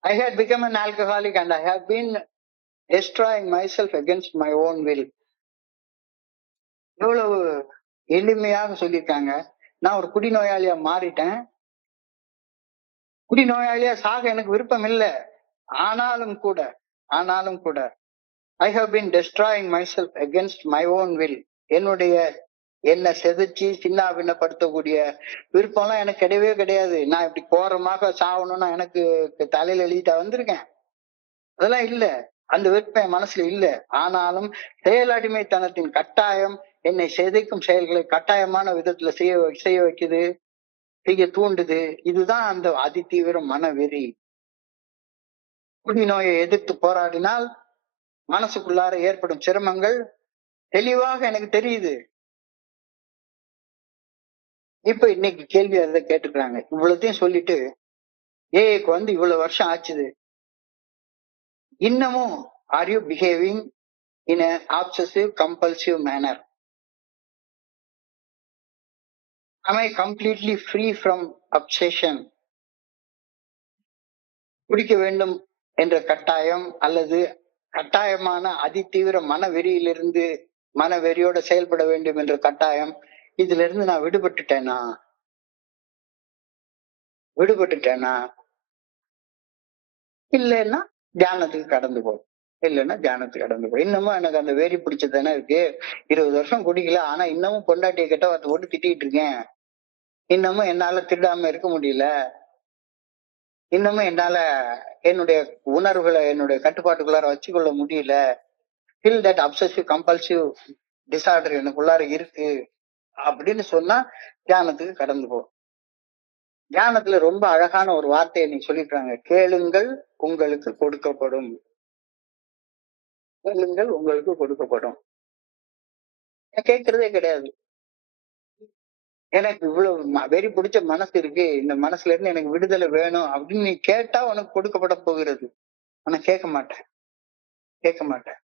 I had become an alcoholic and I have been destroying myself against my own will. எவ்வளவு எளிமையாக சொல்லியிருக்காங்க. நான் ஒரு குடிநோயாளியா மாறிட்டேன். குடிநோயாளியா சாக எனக்கு விருப்பம் இல்லை. ஆனாலும் கூட I have been destroying myself against my own will. என்னை செதைச்சு சின்னாபின்னப்படுத்தக்கூடிய விருப்பம்லாம் எனக்கு கிடையவே கிடையாது. நான் இப்படி கோரமாக சாகணும்னா எனக்கு தலையில எழுதிட்டா வந்திருக்கேன்? அதெல்லாம் இல்ல. அந்த விருப்பம் என் மனசுல இல்ல. ஆனாலும் செயல் அடிமைத்தனத்தின் கட்டாயம் என்னை சிதைக்கும் செயல்களை கட்டாயமான விதத்துல செய்ய வைக்குது, செய்ய தூண்டுது. இதுதான் அந்த அதிதீவிர மனவெறி. குடிநோயை எதிர்த்து போராடினால் மனசுக்குள்ளார ஏற்படும் சிரமங்கள் தெளிவாக எனக்கு தெரியுது. இப்ப இன்னைக்கு கேள்வி அதை கேட்டுக்கிறாங்க. இவ்வளத்தையும் சொல்லிட்டு ஏக்கு வந்து இவ்வளவு வருஷம் ஆச்சுது, இன்னமும் are you behaving in an obsessive compulsive manner? Am I completely free from obsession? குடிக்க வேண்டும் என்ற கட்டாயம் அல்லது கட்டாயமான அதிதீவிர மனவெறியிலிருந்து, மனவெறியோட செயல்பட வேண்டும் என்ற கட்டாயம், இதுல இருந்து நான் விடுபட்டுட்டேனா இல்லைன்னா தியானத்துக்கு கடந்து போகும். இன்னமும் எனக்கு அந்த வெறி பிடிச்சதானே இருக்கு. 20 வருஷம் குடிக்கல, ஆனா இன்னமும் பொண்டாட்டியை கெட்ட வார்த்தை போட்டு திட்டிட்டு இருக்கேன். இன்னமும் என்னால திருடாம இருக்க முடியல. இன்னமும் என்னால என்னுடைய உணர்வுகளை என்னுடைய கட்டுப்பாட்டுக்குள்ளார வச்சுக்கொள்ள முடியல. feel that obsessive compulsive disorder எனக்குள்ளார இருக்கு அப்படின்னு சொன்னா தியானத்துக்கு கடந்து போ. தியானத்துல ரொம்ப அழகான ஒரு வார்த்தையை நீ சொல்லிருக்காங்க, கேளுங்கள் உங்களுக்கு கொடுக்கப்படும். கேளுங்கள் உங்களுக்கு கொடுக்கப்படும். கேட்கறதே கிடையாது. எனக்கு இவ்வளவு வெறி பிடிச்ச மனசு இருக்கு, இந்த மனசுல இருந்து எனக்கு விடுதலை வேணும் அப்படின்னு நீ கேட்டா உனக்கு கொடுக்கப்பட போகிறது. ஆனா கேட்க மாட்டேன், கேட்க மாட்டேன்.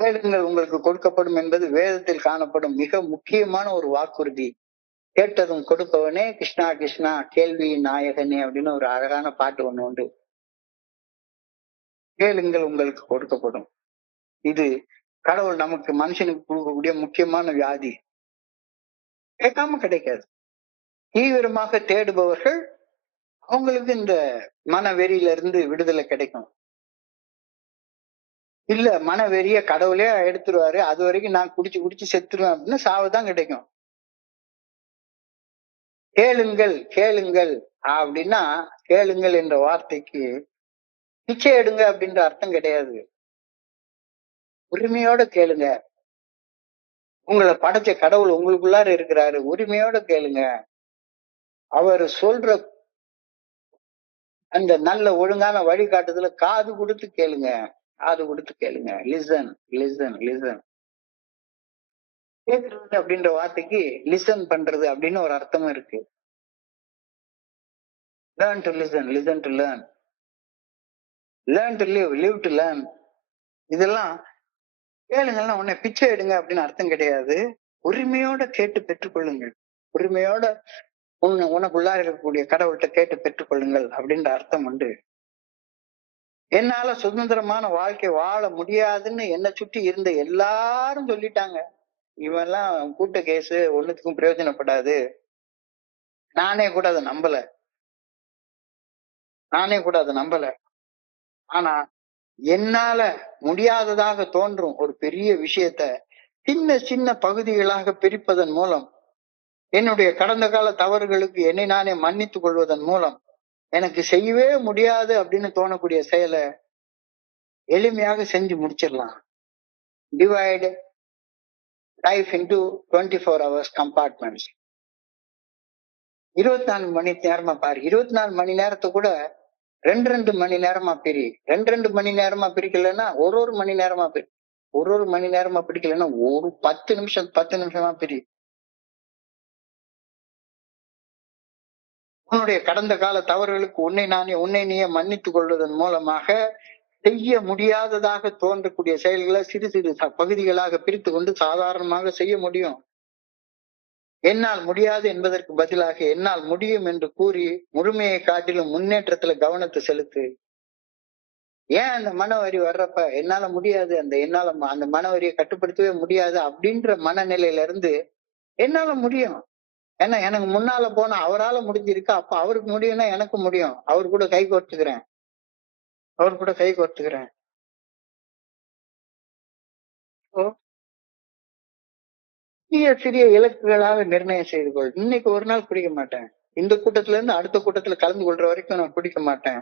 கேளுங்கள் உங்களுக்கு கொடுக்கப்படும் என்பது வேதத்தில் காணப்படும் மிக முக்கியமான ஒரு வாக்குறுதி. கேட்டதும் கொடுப்பவனே, கிருஷ்ணா கிருஷ்ணா கேள்வியின் நாயகனே அப்படின்னு ஒரு அழகான பாட்டு ஒண்ணு உண்டு. கேளுங்கள் உங்களுக்கு கொடுக்கப்படும். இது கடவுள் நமக்கு மனுஷனுக்கு கொடுக்கக்கூடிய முக்கியமான வியாதி. கேட்காம கிடைக்காது. தீவிரமாக தேடுபவர்கள் அவங்களுக்கு இந்த மனவெறியில இருந்து விடுதலை கிடைக்கும். இல்ல மனவெறிய கடவுளே எடுத்துருவாரு, அது வரைக்கும் நான் குடிச்சு குடிச்சு செத்துருவேன் அப்படின்னு சாவுதான் கிடைக்கும். கேளுங்கள் கேளுங்கள் அப்படின்னா, கேளுங்கள் என்ற வார்த்தைக்கு பிச்சை எடுங்க அப்படின்ற அர்த்தம் கிடையாது. உரிமையோட கேளுங்க. உங்களை படைச்ச கடவுள் உங்களுக்குள்ளார இருக்கிறாரு, உரிமையோட கேளுங்க. அவர் சொல்ற அந்த நல்ல ஒழுங்கான வழிகாட்டுதல காது கொடுத்து கேளுங்க, காது கொடுத்து கேளுங்க. Listen listen listen. கேட்கறது அப்படின்ற வார்த்தைக்கு லிசன் பண்றது அப்படின்னு ஒரு அர்த்தமும் இருக்கு. Learn to listen, listen to learn, learn to live, live to learn. இதெல்லாம் கேளுங்கன்னா உடனே பிச்சை எடுங்க அப்படின்னு அர்த்தம் கிடையாது. உரிமையோட கேட்டு பெற்றுக்கொள்ளுங்கள். உரிமையோட உனக்குள்ளார இருக்கக்கூடிய கடவுள்கிட்ட கேட்டு பெற்றுக்கொள்ளுங்கள் அப்படின்ற அர்த்தம் உண்டு. என்னால சுதந்திரமான வாழ்க்கை வாழ முடியாதுன்னு என்னை சுற்றி இருந்த எல்லாரும் சொல்லிட்டாங்க. இவெல்லாம் கூட்ட கேஸ், ஒண்ணுத்துக்கும் பிரயோஜனப்படாது. நானே கூட அதை நம்பல, நானே கூட அதை நம்பல. ஆனா என்னால முடியாததாக தோன்றும் ஒரு பெரிய விஷயத்த சின்ன சின்ன பகுதிகளாக பிரிப்பதன் மூலம், என்னுடைய கடந்த கால தவறுகளுக்கு என்னை நானே மன்னித்துக் கொள்வதன் மூலம், எனக்கு செய்யவே முடியாது அப்படின்னு தோணக்கூடிய செயலை எளிமையாக செஞ்சு முடிச்சிடலாம். Divide life into 24 hours compartments. 24 மணி நேரமா பாரு. 24 மணி நேரத்தை கூட 2 மணி நேரமா பிரி. 2 மணி நேரமா பிரிக்கலன்னா ஒரு மணி நேரமா பிரி. ஒரு மணி நேரமா பிடிக்கலன்னா ஒரு 10 நிமிஷமா பிரி. உன்னுடைய கடந்த கால தவறுகளுக்கு உன்னை நீயே மன்னித்துக் கொள்வதன் மூலமாக செய்ய முடியாததாக தோன்றக்கூடிய செயல்களை சிறு சிறு பகுதிகளாக பிரித்து கொண்டு சாதாரணமாக செய்ய முடியும். என்னால் முடியாது என்பதற்கு பதிலாக என்னால் முடியும் என்று கூறி முழுமையை காட்டிலும் முன்னேற்றத்துல கவனத்தை செலுத்து. ஏன் அந்த மனவரி வர்றப்ப என்னால முடியாது, அந்த மனவரியை கட்டுப்படுத்தவே முடியாது அப்படின்ற மனநிலையில இருந்து என்னால முடியும், ஏன்னா எனக்கு முன்னால போன அவரால முடிஞ்சிருக்கு, அப்ப அவருக்கு முடியும்னா எனக்கு முடியும், அவர் கூட கை கோர்த்துக்கிறேன். சிறிய சிறிய இலக்குகளாக நிர்ணயம் செய்து கொள். இன்னைக்கு ஒரு நாள் குடிக்க மாட்டேன், இந்த கூட்டத்துல இருந்து அடுத்த கூட்டத்துல கலந்து கொள்ற வரைக்கும் நான் குடிக்க மாட்டேன்.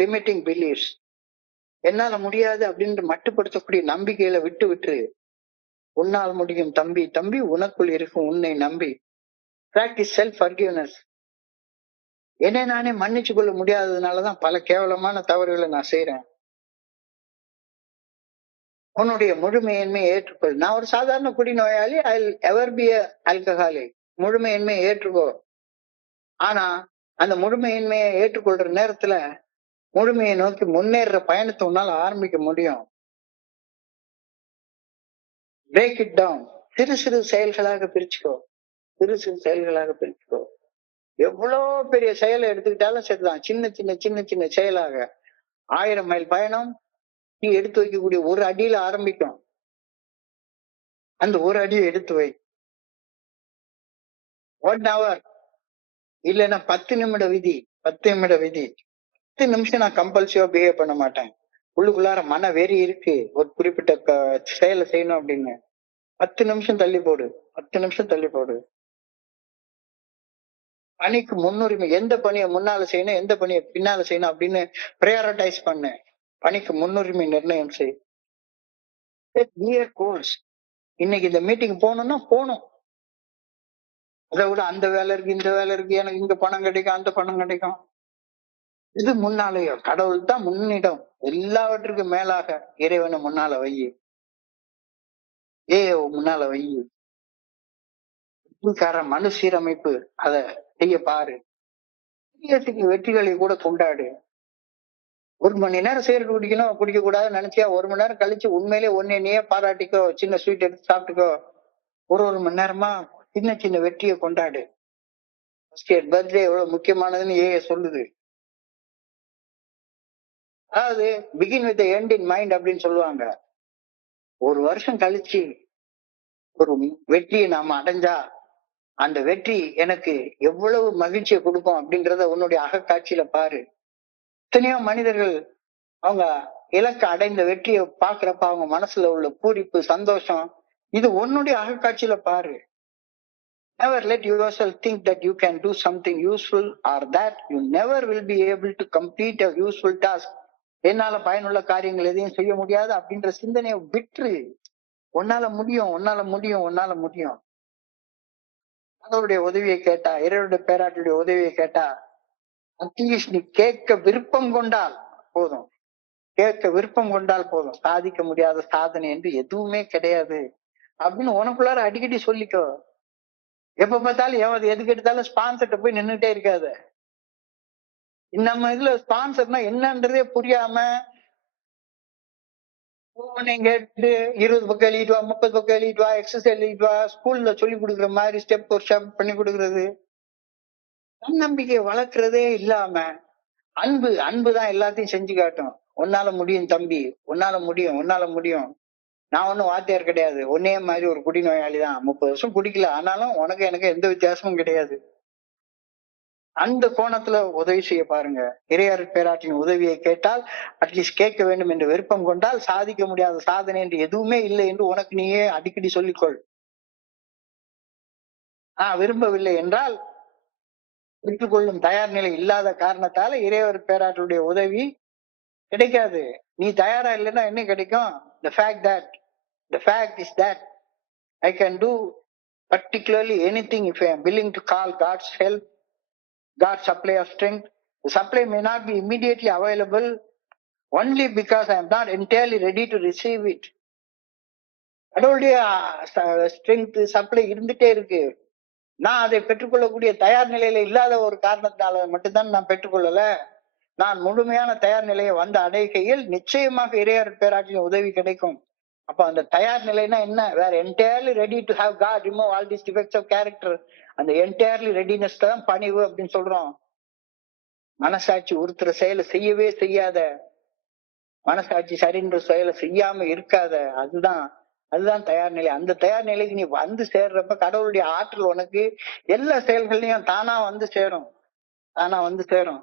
லிமிட்டிங் பிலீஃப்ஸ், என்னால முடியாது அப்படின்னு மட்டுப்படுத்தக்கூடிய நம்பிக்கையில விட்டு உன்னால் முடியும் தம்பி, தம்பி உனக்குள் இருக்கும் உன்னை நம்பி. Practice self forgiveness. என்னை நானே மன்னிச்சு கொள்ள முடியாததுனாலதான் பல கேவலமான தவறுகளை நான் செய்யறேன். உன்னுடைய முழுமையின்மையை ஏற்றுக்கொள். நான் ஒரு சாதாரண குடிநோயாளி, ஐ எவர் பி ஆல்கஹாலிக். முழுமையின்மையை ஏற்றுக்கோ. ஆனா அந்த முழுமையின்மையை ஏற்றுக்கொள்ற நேரத்துல முழுமையை நோக்கி முன்னேற பயணத்தை உன்னால ஆரம்பிக்க முடியும். Break it down. சிறு சிறு செயல்களாக பிரிச்சுக்கோ, சிறு சிறு செயல்களாக பிரிச்சுக்கோ. எவ்வளவு பெரிய செயலை எடுத்துக்கிட்டாலும் சரிதான், சின்ன சின்ன சின்ன சின்ன செயலாக 1000 மைல் பயணம் நீ எடுத்து வைக்கக்கூடிய ஒரு அடியில ஆரம்பிக்கும். அந்த ஒரு அடியை எடுத்து வை. 1 hour இல்லைன்னா 10 நிமிட விதி. 10 நிமிஷம் நான் கம்பல்சிவா பிஹேவ் பண்ண மாட்டேன். உள்ளுக்குள்ளார மன வெறி இருக்கு ஒரு குறிப்பிட்ட செயலை செய்யணும் அப்படின்னு, 10 நிமிஷம் தள்ளி போடு. பணிக்கு முன்னுரிமை. எந்த பணியை முன்னால செய்யணும், எந்த பணியை பின்னால செய்யணும் அப்படின்னு ப்ரையாரிட்டைஸ் பண்ணு. பணிக்கு முன்னுரிமை நிர்ணயம் செய். Clear goals. இன்னைக்கு இந்த மீட்டிங் போகணும்னா போகணும். அதை விட அந்த வேலை இருக்கு, இந்த வேலை இருக்கு, எனக்கு இங்க பணம் கிடைக்கும், அந்த பணம் கிடைக்கும். இது முன்னாலேயோ கடவுள் தான் முன்னிடம். எல்லாவற்றுக்கும் மேலாக இறைவனை முன்னால வை, முன்னால வை. மனு சீரமைப்பு அதை செய்ய பாரு. வெற்றிகளை கூட கொண்டாடு. 1 மணி நேரம் சிகரெட் குடிக்கணும், குடிக்க கூடாதுன்னு நினைச்சியா 1 மணி நேரம் கழிச்சு உண்மையிலே நீயே பாராட்டிக்கோ, சின்ன ஸ்வீட் எடுத்து சாப்பிட்டுக்கோ. ஒரு மணி நேரமா சின்ன சின்ன வெற்றியை கொண்டாடு. பர்த்டே எவ்வளவு முக்கியமானதுன்னு சொல்லுது. அதாவது begin with end in mind அப்படின்னு சொல்லுவாங்க. ஒரு வருஷம் கழிச்சு ஒரு வெற்றியை நாம அடைஞ்சா அந்த வெற்றி எனக்கு எவ்வளவு மகிழ்ச்சியை கொடுக்கும் அப்படிங்கறத உன்னுடைய அகக்காட்சியில பாரு. எத்தனையோ மனிதர்கள் அவங்க இலக்க அடைந்த வெற்றியை பாக்குறப்ப அவங்க மனசுல உள்ள பூரிப்பு, சந்தோஷம், இது உன்னுடைய அகக்காட்சியில பாரு. Never let yourself think that you can do something useful or that you never will be able to complete a useful task. என்னால பயனுள்ள காரியங்கள் எதையும் செய்ய முடியாது அப்படின்ற சிந்தனையை விற்று உன்னால முடியும், உன்னால முடியும், உன்னால முடியும். அதோடைய உதவியை கேட்டா, இறைவனுடைய பேராட்டுடைய உதவியை கேட்டா, அட்லீஸ்ட் நீ கேட்க விருப்பம் கொண்டால் போதும். கேட்க விருப்பம் கொண்டால் போதும். சாதிக்க முடியாத சாதனை என்று எதுவுமே கிடையாது அப்படின்னு உனக்குள்ளார அடிக்கடி சொல்லிக்கோ. எப்ப பார்த்தாலும் எதுக்கு எடுத்தாலும் ஸ்பான்சர்ட்ட போய் நின்றுட்டே இருக்காது. நம்ம இதுல ஸ்பான்சர்னா என்னன்றதே புரியாம கேட்டு 20 பக்கம் எழுதிட்டு வா, 30 பக்கம் எழுதிட்டு வா, எக்ஸசைஸ் எழுதிட்டு வா, ஸ்கூல்ல சொல்லி கொடுக்குற மாதிரி ஸ்டெப் ஒரு ஸ்டெப் பண்ணி கொடுக்கறது. தன்னம்பிக்கையை வளர்க்கறதே இல்லாம அன்புதான் எல்லாத்தையும் செஞ்சு காட்டும். உன்னால முடியும் தம்பி, உன்னால முடியும், உன்னால முடியும். நான் ஒண்ணும் வாத்தியார் கிடையாது, ஒன்னே மாதிரி ஒரு குடிநோயாளி தான். 30 வருஷம் குடிக்கல, ஆனாலும் உனக்கு எனக்கு எந்த வித்தியாசமும் கிடையாது. அந்த கோணத்துல உதவி செய்ய பாருங்க. இறையர் பேராட்டின் உதவியை கேட்டால், அட்லீஸ்ட் கேட்க வேண்டும் என்று விருப்பம் கொண்டால், சாதிக்க முடியாத சாதனை என்று எதுவுமே இல்லை என்று உனக்கு நீயே அடிக்கடி சொல்லிக்கொள். விரும்பவில்லை என்றால், பெற்றுக்கொள்ளும் தயார் நிலை இல்லாத காரணத்தால இறையர் பேராட்டுடைய உதவி கிடைக்காது. நீ தயாரா இல்லைன்னா என்ன கிடைக்கும்? The fact is that I can do particularly anything if I am willing to call God's help, God's supply of strength. The supply may not be immediately available only because I am not entirely ready to receive it. கடவுளுடைய strength supply இருந்துட்டே இருக்கு. நான் அதை பெற்றுக்கொள்ளக்கூடிய தயார் நிலையில இல்லாத ஒரு காரணத்தினால மட்டும்தான் நான் பெற்றுக்கொள்ளல. நான் முழுமையான தயார் நிலையை வந்து அடைகையில் நிச்சயமாக இறையர் பேராட்டின் உதவி கிடைக்கும். அப்ப அந்த தயார் நிலைன்னா என்ன? வேற entirely ready to have God remove all this defects of character. அந்த என்டையர்லி ரெடினஸ் தான் பணிவு அப்படின்னு சொல்றோம். மனசாட்சி ஒருத்தர செயலை செய்யவே செய்யாத, மனசாட்சி சரின்ற செயலை செய்யாம இருக்காத, அதுதான் தயார் நிலை. அந்த தயார் நிலைக்கு நீ வந்து சேர்றப்ப கடவுளுடைய ஆற்றல் உனக்கு எல்லா செயல்கள்லயும் தானா வந்து சேரும்.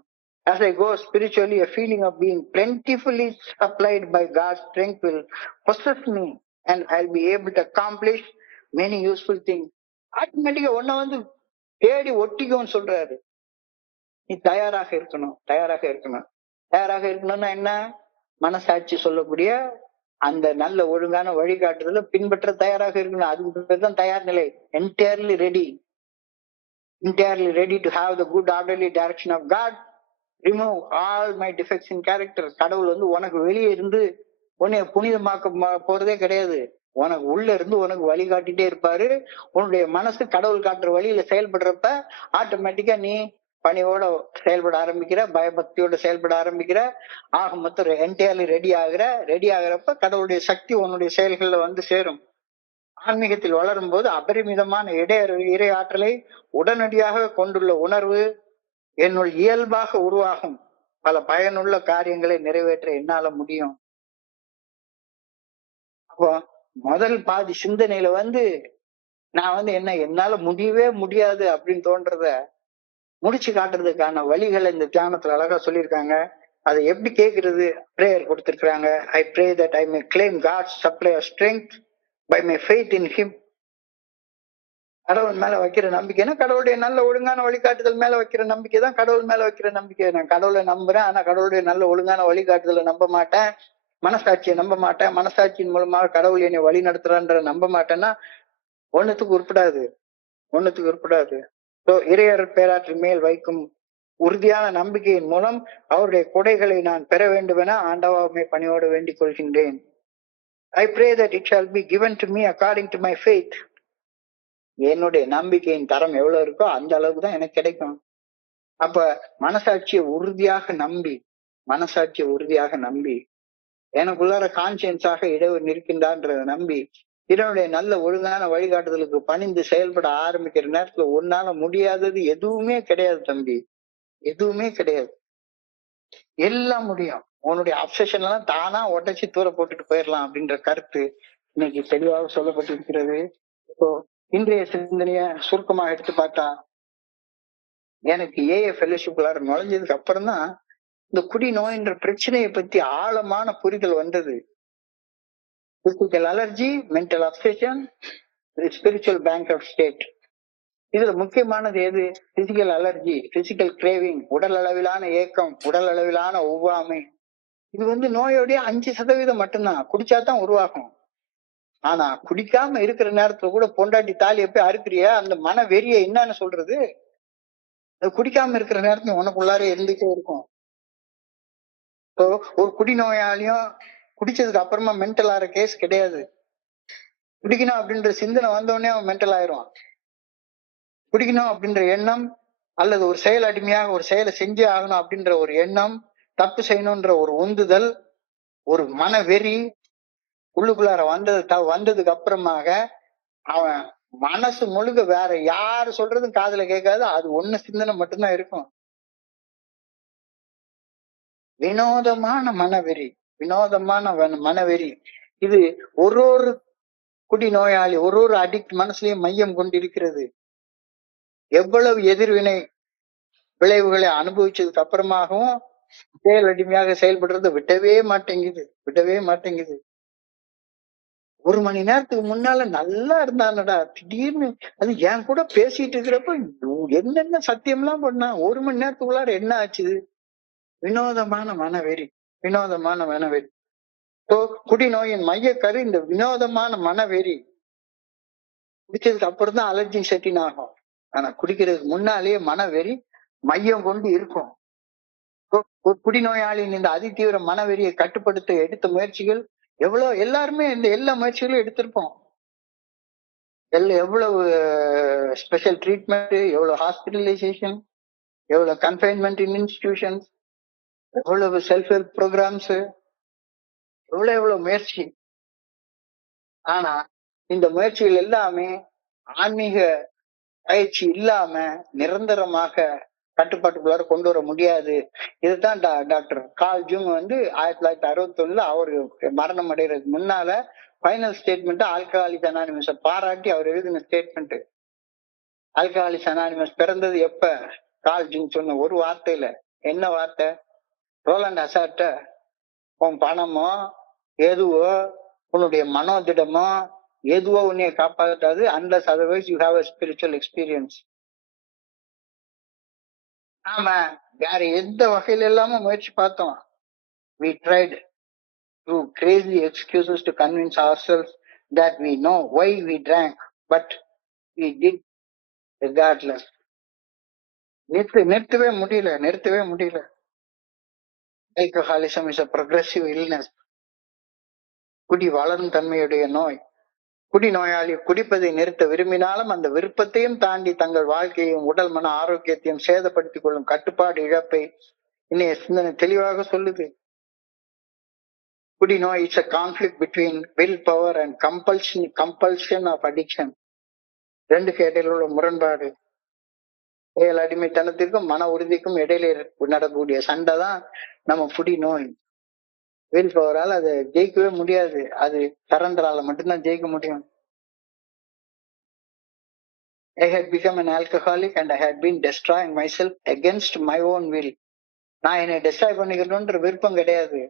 As I go spiritually, a feeling of being plentifully supplied by God's strength will possess me and I'll be able to accomplish many useful things. ஆட்டோமேட்டிக்கா உன்னை வந்து தேடி ஒட்டிக்கும்னு சொல்றாரு. நீ தயாராக இருக்கணும்னா என்ன? மனசாட்சி சொல்லக்கூடிய அந்த நல்ல ஒழுங்கான வழிகாட்டுதல பின்பற்ற தயாராக இருக்கணும். அதுக்கு பேர் தான் தயார் நிலை. entirely ready to have the good orderly direction of God. Remove all my defects in character. கடவுள் வந்து உனக்கு வெளியே இருந்து உன்னை புனிதமாக்க போறதே கிடையாது. உனக்கு உள்ள இருந்து உனக்கு வழிகாட்டிட்டே இருப்பாரு. உன்னுடைய மனசு கடவுள் காட்டுற வழியில செயல்படுறப்ப ஆட்டோமேட்டிக்கா நீ பணியோட செயல்பட ஆரம்பிக்கிற, பயபக்தியோட செயல்பட ஆரம்பிக்கிற. ஆக மொத்தம் என்டையர்லி ரெடி ஆகிறப்ப கடவுளுடைய சக்தி உன்னுடைய செயல்கள்ல வந்து சேரும். ஆன்மீகத்தில் வளரும் போது அபரிமிதமான இறை ஆற்றலை உடனடியாக கொண்டுள்ள உணர்வு என்னுள் இயல்பாக உருவாகும். பல பயனுள்ள காரியங்களை நிறைவேற்ற என்னால முடியும். அப்போ முதல் பாதி சிந்தனையில வந்து நான் வந்து என்னால முடியவே முடியாது அப்படின்னு தோன்றத முடிச்சு காட்டுறதுக்கான வழிகளை இந்த தியானத்துல அழகா சொல்லியிருக்காங்க. அதை எப்படி கேட்கறது? பிரேயர் கொடுத்திருக்கிறாங்க. I pray that I may claim God's supply of strength by my faith in Him. கடவுள் மேல வைக்கிற நம்பிக்கைன்னா கடவுளுடைய நல்ல ஒழுங்கான வழிகாட்டுதல் மேல வைக்கிற நம்பிக்கை தான் கடவுள் மேல வைக்கிற நம்பிக்கை. நான் கடவுளை நம்புறேன், ஆனா கடவுளுடைய நல்ல ஒழுங்கான வழிகாட்டுதலை நம்ப மாட்டேன். மனசாட்சியை நம்ப மாட்டேன், மனசாட்சியின் மூலமாக கடவுள் என்னை வழி நடத்துறான்ற நம்ப மாட்டேன்னா ஒண்ணுத்துக்கு உருப்படாது. இறையர் பேராற்றின் மேல் வைக்கும் உறுதியான நம்பிக்கையின் மூலம் அவருடைய கொடைகளை நான் பெற வேண்டும் என ஆண்டவாமை பணியோடு வேண்டிக் கொள்கின்றேன். I pray that it shall be given to me according to my faith. என்னுடைய நம்பிக்கையின் தரம் எவ்வளவு இருக்கோ அந்த அளவுக்கு தான் எனக்கு கிடைக்கும். அப்ப மனசாட்சியை உறுதியாக நம்பி எனக்குள்ளார கான்சியன்ஸாக இறைவன் இருக்கின்றான்றத நம்பி இதனுடைய நல்ல ஒழுங்கான வழிகாட்டுதலுக்கு பணிந்து செயல்பட ஆரம்பிக்கிற நேரத்துல உன்னால முடியாதது எதுவுமே கிடையாது தம்பி, எதுவுமே கிடையாது. எல்லாம் முடியும். உன்னுடைய அப்சஷன் எல்லாம் தானா உடைச்சு தூர போட்டுட்டு போயிடலாம் அப்படின்ற கருத்து இன்னைக்கு தெளிவாக சொல்லப்பட்டிருக்கிறது. இப்போ இன்றைய சிந்தனைய சுருக்கமாக எடுத்து பார்த்தா, எனக்கு ஏஏ ஃபெலோஷிப்குள்ளார நுழைஞ்சதுக்கு அப்புறம் தான் இந்த குடி நோய்ன்ற பிரச்சனையை பத்தி ஆழமான புரிதல் வந்தது. Physical allergy, mental obsession, spiritual bank of state. இதுல முக்கியமானது எது? பிசிக்கல் அலர்ஜி, பிசிக்கல் கிரேவிங், உடல் அளவிலான ஏக்கம், உடல் அளவிலான ஒவ்வாமை. இது நோயோடைய 5% மட்டும்தான், குடிச்சாதான் உருவாகும். ஆனா குடிக்காம இருக்கிற நேரத்துல கூட பொண்டாட்டி தாலியை போய் அறுக்கிறியா, அந்த மன வெறிய என்னன்னு சொல்றது? அது குடிக்காம இருக்கிற நேரத்துல உனக்குள்ளார இருந்துட்டே இருக்கும். இப்போ ஒரு குடிநோயாளியும் குடிச்சதுக்கு அப்புறமா மென்டல் ஆகிற கேஸ் கிடையாது. குடிக்கணும் அப்படின்ற சிந்தனை வந்தோடனே அவன் மென்டல் ஆயிரும். குடிக்கணும் அப்படின்ற எண்ணம் அல்லது ஒரு செயல் அடிமையாக ஒரு செயலை செஞ்சே ஆகணும் அப்படின்ற ஒரு எண்ணம், தப்பு செய்யணும்ன்ற ஒரு உந்துதல், ஒரு மன வெறி உள்ளுக்குள்ளார வந்ததுக்கு அப்புறமாக அவன் மனசு முழுக்க வேற யாரு சொல்றதும் காதுல கேட்காது, அது ஒண்ணு சிந்தனை மட்டும்தான் இருக்கும். வினோதமான மனவெறி. இது ஒரு குடி நோயாளி, ஒரு அடிக்ட் மனசுலயும் மையம் கொண்டிருக்கிறது. எவ்வளவு எதிர்வினை விளைவுகளை அனுபவிச்சதுக்கு அப்புறமாகவும் செயல் அடிமையாக செயல்படுறத விடவே மாட்டேங்குது. 1 மணி நேரத்துக்கு முன்னால நல்லா இருந்தானடா, திடீர்னு அது என் கூட பேசிட்டு இருக்கிறப்ப என்னென்ன சத்தியம்லாம் பண்ணா, 1 மணி நேரத்துக்குள்ளார என்ன ஆச்சு? வினோதமான மனவெறி. குடிநோயின் மையக்கரு இந்த வினோதமான மனவெறி. குடிச்சதுக்கு அப்புறம் தான் அலர்ஜி செட்டின் ஆகும். ஆனா குடிக்கிறதுக்கு முன்னாலேயே மனவெறி மையம் கொண்டு இருக்கும். ஒரு குடிநோயாளியின் இந்த அதிதீவிர மனவெறியை கட்டுப்படுத்த எடுத்த முயற்சிகள் எல்லாருமே எல்லா முயற்சிகளும் எடுத்திருப்போம். எவ்வளவு ஸ்பெஷல் ட்ரீட்மெண்ட், எவ்வளவு ஹாஸ்பிட்டலைசேஷன், எவ்வளவு கன்ஃபைன்மெண்ட் இன் இன்ஸ்டிடியூஷன், எவ்வளவு செல்ஃப் ஹெல்ப் ப்ரோக்ராம்ஸ், எவ்வளவு முயற்சி. ஆனா இந்த முயற்சிகள் எல்லாமே ஆன்மீக பயிற்சி இல்லாம நிரந்தரமாக கட்டுப்பாட்டுக்குள்ளார கொண்டு வர முடியாது. இதுதான் டாக்டர் கார்ல் ஜூங் 1961 அவரு மரணம் அடைகிறதுக்கு முன்னால ஃபைனல் ஸ்டேட்மெண்ட் ஆல்கஹாலிக்ஸ் அனானிமஸ் பாராட்டி அவர் எழுதின ஸ்டேட்மெண்ட். ஆல்கஹாலிக்ஸ் அனானிமஸ் பிறந்தது எப்ப? கார்ல் ஜூங் சொன்ன ஒரு வார்த்தையில. என்ன வார்த்தை? ரோலண்ட் அசார்ட்ட உன் பணமோ எதுவோ உன்னுடைய மனோதிடமோ எதுவோ உன்னைய காப்பாற்றாது, unless otherwise you have a spiritual experience. ஆமா, வேற எந்த வகையில எல்லாம முயற்சி பார்த்தோம். We tried through crazy excuses to convince ourselves that we know why we drank, but we did regardless. நிறுத்தவே முடியல. Alcoholism is a progressive illness. குடி வளரும் தன்மையுடைய நோய். குடிநோயாளி குடிப்பதை நிறுத்த விரும்பினாலும் அந்த விருப்பத்தையும் தாண்டி தங்கள் வாழ்க்கையும் உடல் மன ஆரோக்கியத்தையும் சேதப்படுத்திக் கொள்ளும் கட்டுப்பாடு இழப்பை இன்னைய சிந்தனை தெளிவாக சொல்லுது. குடிநோய் it's a conflict between will power and compulsion of addiction. ரெண்டுக்கு இடையில உள்ள முரண்பாடு. செயல் அடிமைத்தனத்திற்கும் மன உறுதிக்கும் இடையில நடக்கக்கூடிய சண்டை தான் நம்ம குடி நோய். வில் பவரால் அதை ஜெயிக்கவே முடியாது, அது சரண்டரால மட்டும்தான் ஜெயிக்க முடியும். I had become an alcoholic and I had been destroying myself against my own will. நான் என்னை டெஸ்ட்ராய் பண்ணிக்கணும்ன்ற விருப்பம் கிடையாது,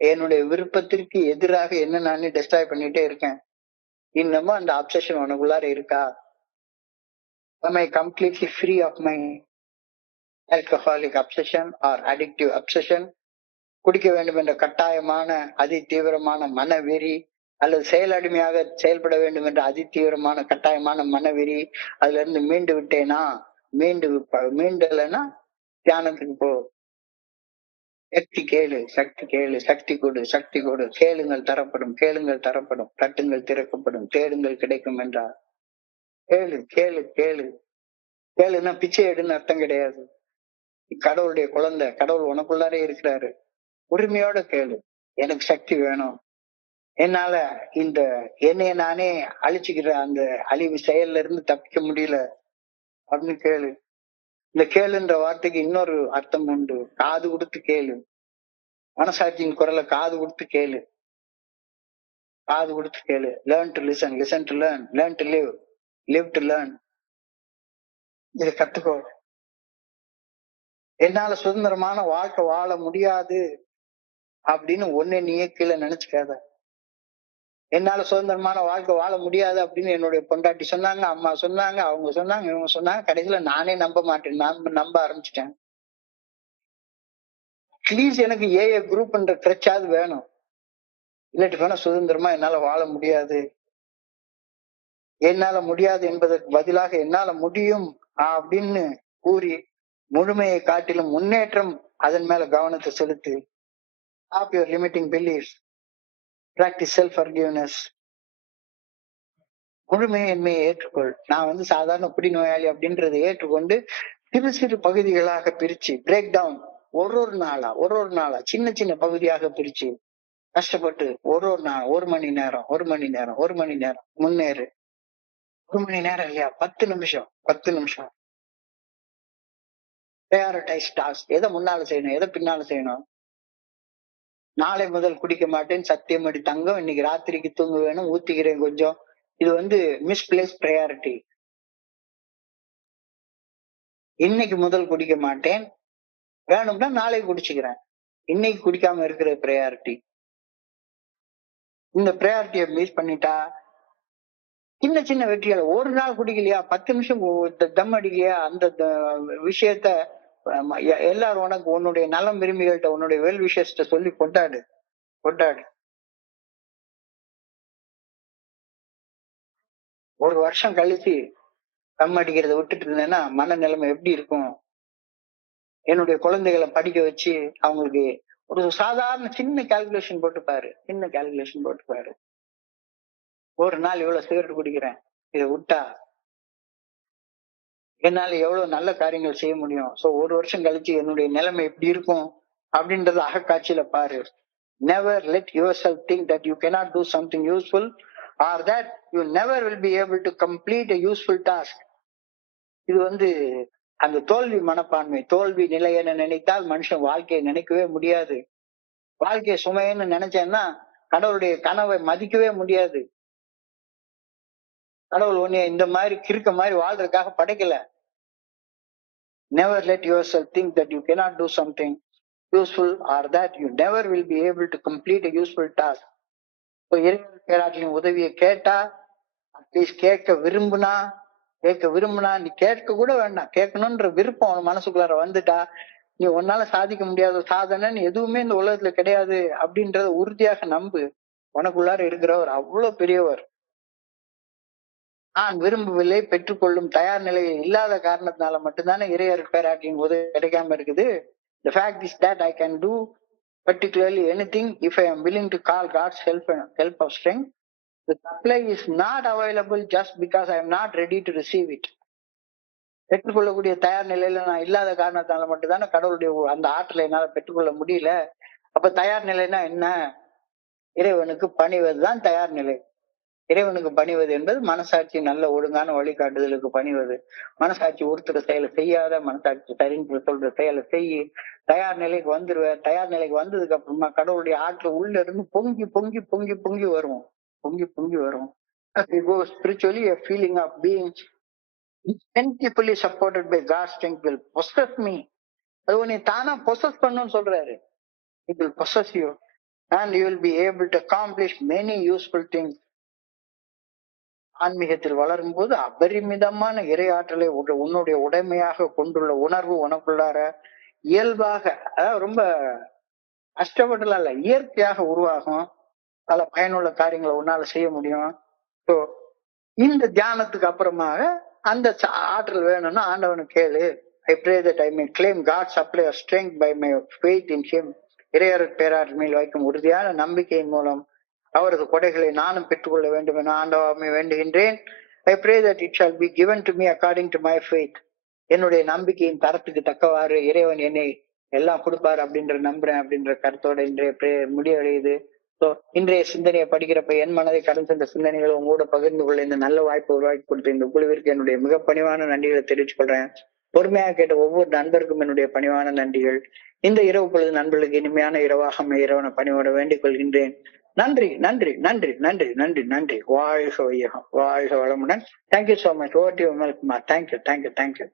என்னுடைய விருப்பத்திற்கு எதிராக என்ன நானே டெஸ்ட்ராய் பண்ணிட்டே இருக்கேன். இன்னமும் அந்த அப்சஷன் உனக்குள்ளார இருக்கா? Am I completely free of my alcoholic obsession or addictive obsession? குடிக்க வேண்டும் என்ற கட்டாயமான அதி தீவிரமான மனவெறி, அல்லது செயலடிமையாக செயல்பட வேண்டும் என்ற அதி தீவிரமான கட்டாயமான மனவெறி, அதுல இருந்து மீண்டு விட்டேனா, மீண்டலைன்னா தியானத்துக்கு போ. சக்தி கேளு, சக்தி கேளு, சக்தி கொடு, சக்தி கொடு, கேளுங்கள் தரப்படும், கேளுங்கள் தரப்படும், தட்டுங்கள் திறக்கப்படும், தேடுங்கள் கிடைக்கும் என்றார். கேளு கேளு கேளு. கேளுன்னா பிச்சை எடுன்னு அர்த்தம் கிடையாது. கடவுளுடைய குழந்தை, கடவுள் உனக்குள்ளாரே இருக்கிறாரு. உரிமையோட கேளு. எனக்கு சக்தி வேணும். என்னால இந்த என்னைய நானே அழிச்சுக்கிற அந்த அழிவு செயல்ல இருந்து தப்பிக்க முடியல அப்படின்னு கேளு. இந்த கேளுன்ற வார்த்தைக்கு இன்னொரு அர்த்தம் உண்டு. காது கொடுத்து கேளு. மனசாட்சியின் குரலை காது கொடுத்து கேளு. காது கொடுத்து கேளு. Learn to listen, listen to learn, learn to live, live to learn. இதை கத்துக்கோ. என்னால சுதந்திரமான வாழ்க்கை வாழ முடியாது அப்படின்னு ஒன்னே நீயே கீழே நினைச்சுக்காத. என்னால சுதந்திரமான வாழ்க்கை வாழ முடியாது அப்படின்னு என்னுடைய பொண்டாட்டி சொன்னாங்க, அம்மா சொன்னாங்க, அவங்க சொன்னாங்க, இவங்க சொன்னாங்க. கடைசியில நானே நம்ப மாட்டேன். நான் நம்ப ஆரம்பிச்சிட்டேன். அட்லீஸ்ட் எனக்கு ஏஏ குரூப்ன்ற கிரச்சாவது வேணும். இல்லாட்டி வேணா சுதந்திரமா என்னால வாழ முடியாது. என்னால முடியாது என்பதற்கு பதிலாக என்னால முடியும் அப்படின்னு கூறி முழுமையை காட்டிலும் முன்னேற்றம் அதன் மேல கவனத்தை செலுத்து. Stop your limiting beliefs, practice self forgiveness. முழுமையை என்மையை ஏற்றுக்கொள். நான் சாதாரண குடிநோயாளி அப்படின்றத ஏற்றுக்கொண்டு சிறு சிறு பகுதிகளாக பிரிச்சு, பிரேக் டவுன், ஒரு நாளா சின்ன சின்ன பகுதியாக பிரிச்சு கஷ்டப்பட்டு ஒரு நாள் 1 மணி நேரம் 1 மணி நேரம் 1 மணி நேரம் முன்னேறு. 1 மணி நேரம் இல்லையா, 10 நிமிஷம் ப்ரையாரிட்டைஸ் டாஸ்க். எதை முன்னால செய்யணும், எதை பின்னால செய்யணும். நாளை முதல் குடிக்க மாட்டேன்னு சத்தியம் அடி தங்கம், இன்னைக்கு ராத்திரிக்கு தூங்க வேணும், ஊத்திக்கிறேன் கொஞ்சம். இது மிஸ்பிளேஸ் ப்ரையாரிட்டி. இன்னைக்கு முதல் குடிக்க மாட்டேன், வேணும்னா நாளைக்கு குடிச்சுக்கிறேன். இன்னைக்கு குடிக்காம இருக்கிற ப்ரையாரிட்டி. இந்த ப்ரையாரிட்டியை மிஸ் பண்ணிட்டா சின்ன சின்ன வெற்றிகள். ஒரு நாள் குடிக்கலையா, 10 நிமிஷம் தம் அடிக்கலையா, அந்த விஷயத்த எல்லாரும் உனக்கு உன்னுடைய நலம் விரும்பிகள்கிட்ட, உன்னுடைய வெல் விஷயத்த சொல்லி கொண்டாடு. ஒரு வருஷம் கழிச்சு தம் அடிக்கிறத விட்டுட்டு இருந்தேன்னா மன நிலைமை எப்படி இருக்கும். என்னுடைய குழந்தைகளை படிக்க வச்சு அவங்களுக்கு ஒரு சாதாரண சின்ன கால்குலேஷன் போட்டுப்பாரு. ஒரு நாள் இவ்வளவு சிகரெட் குடிக்கிறேன், இதை விட்டா என்னால எவ்வளவு நல்ல காரியங்கள் செய்ய முடியும். சோ ஒரு வருஷம் கழிச்சு என்னுடைய நிலைமை எப்படி இருக்கும் அப்படின்றத அகக்காட்சியில பாரு. Never let yourself think that you cannot do something useful or that you never will be able to complete a useful task. இது அந்த தோல்வி மனப்பான்மை. தோல்வி நிலை என நினைத்தால் மனுஷன் வாழ்க்கையை நினைக்கவே முடியாது. வாழ்க்கையை சுமைன்னு நினைச்சேன்னா கடவுளுடைய கனவை மதிக்கவே முடியாது. கடவுள் உன்னை இந்த மாதிரி கிறுக்க மாதிரி வாழ்றதுக்காக படைக்கல. Never let yourself think that you cannot do something useful or that you never will be able to complete a useful task. இப்போ இறைவன் பேராற்றலின் உதவியை கேட்டா, அட்லீஸ்ட் கேட்க விரும்புனா, நீ கேட்க கூட வேண்டாம், கேட்கணும்ன்ற விருப்பம் உன் மனசுக்குள்ளார வந்துட்டா, நீ உன்னால சாதிக்க முடியாத சாதனைன்னு எதுவுமே இந்த உலகத்துல கிடையாது அப்படின்றத உறுதியாக நம்பு. உனக்குள்ளார இருக்கிறவர் அவ்வளவு பெரியவர். நான் விரும்பவில்லை, பெற்றுக்கொள்ளும் தயார் நிலையில் இல்லாத காரணத்தினால மட்டும்தானே இறையர் பேராற்றின் உதவி கிடைக்காம இருக்குது. The fact is that I can do particularly anything if I am willing to call God's help of strength. The supply is not available just because I am not ready to receive it. பெற்றுக்கொள்ளக்கூடிய தயார் நிலையில நான் இல்லாத காரணத்தால மட்டும்தானே கடவுளுடைய அந்த ஆற்றலை என்னால பெற்றுக்கொள்ள முடியல. அப்ப தயார் நிலைன்னா என்ன? இறைவனுக்கு பணிவதுதான் தயார் நிலை. இறைவனுக்கு பணிவது என்பது மனசாட்சி நல்ல ஒழுங்கான வழிகாட்டுதலுக்கு பணிவது. மனசாட்சி ஒருத்தர் செயலை செய்யாத, மனசாட்சி சரின்னு சொல்ற செயலை செய்யி தயார் நிலைக்கு வந்துருவ. தயார் நிலைக்கு வந்ததுக்கு அப்புறமா கடவுளுடைய ஆற்றல் உள்ள இருந்து பொங்கி பொங்கி பொங்கி பொங்கி வரும். As we go spiritually, a feeling of being plentifully supported by God's strength will possess me. அது உன்னை தானா பொசஸ் பண்ணுன்னு சொல்றாரு. It will possess you and you will be able to accomplish many useful things. ஆன்மீகத்தில் வளரும் போது அபரிமிதமான இறை ஆற்றலை உன்னுடைய உடைமையாக கொண்டுள்ள உணர்வு உனக்குள்ளார இயல்பாக, அதாவது ரொம்ப கஷ்டப்பட்டுலாம் இல்ல, இயற்கையாக உருவாகும். பல பயனுள்ள காரியங்களை உன்னால செய்ய முடியும். ஸோ இந்த தியானத்துக்கு அப்புறமாக அந்த ஆற்றல் வேணும்னா ஆண்டவனுக்கு கேளு. I pray that I may claim God's supply of strength by my faith in Him. இறையருட் பேராற்றல் வைக்கும் உறுதியான நம்பிக்கையின் மூலம் அவரது கொடைகளை நானும் பெற்றுக்கொள்ள வேண்டும் என ஆண்டவமை வேண்டுகின்றேன். I pray that it shall be given to me according to my faith. என்னுடைய நம்பிக்கையின் தரத்துக்கு தக்கவாறு இறைவன் என்னை எல்லாம் கொடுப்பாரு அப்படின்ற நம்புறேன் அப்படின்ற கருத்தோட இன்றைய முடிவடையுது. ஸோ இன்றைய சிந்தனையை படிக்கிறப்ப என் மனதை கடந்து சென்ற சிந்தனைகளை உங்களோட பகிர்ந்து கொள்ள இந்த நல்ல வாய்ப்பை உருவாக்கி கொடுத்த இந்த குழுவிற்கு என்னுடைய மிக பணிவான நன்றிகளை தெரிவித்துக் கொள்றேன். பொறுமையாக கேட்ட ஒவ்வொரு நண்பருக்கும் என்னுடைய பணிவான நன்றிகள். இந்த இரவு பொழுது நண்பர்களுக்கு இனிமையான இரவாக இறைவனை பணிவோட வேண்டிக் கொள்கின்றேன். நன்றி நன்றி நன்றி நன்றி நன்றி நன்றி. வாழ்க வையகம், வாழ்க வளமுடன். Thank you so much. Over to you, Vimal Kumar. Thank you thank you thank you.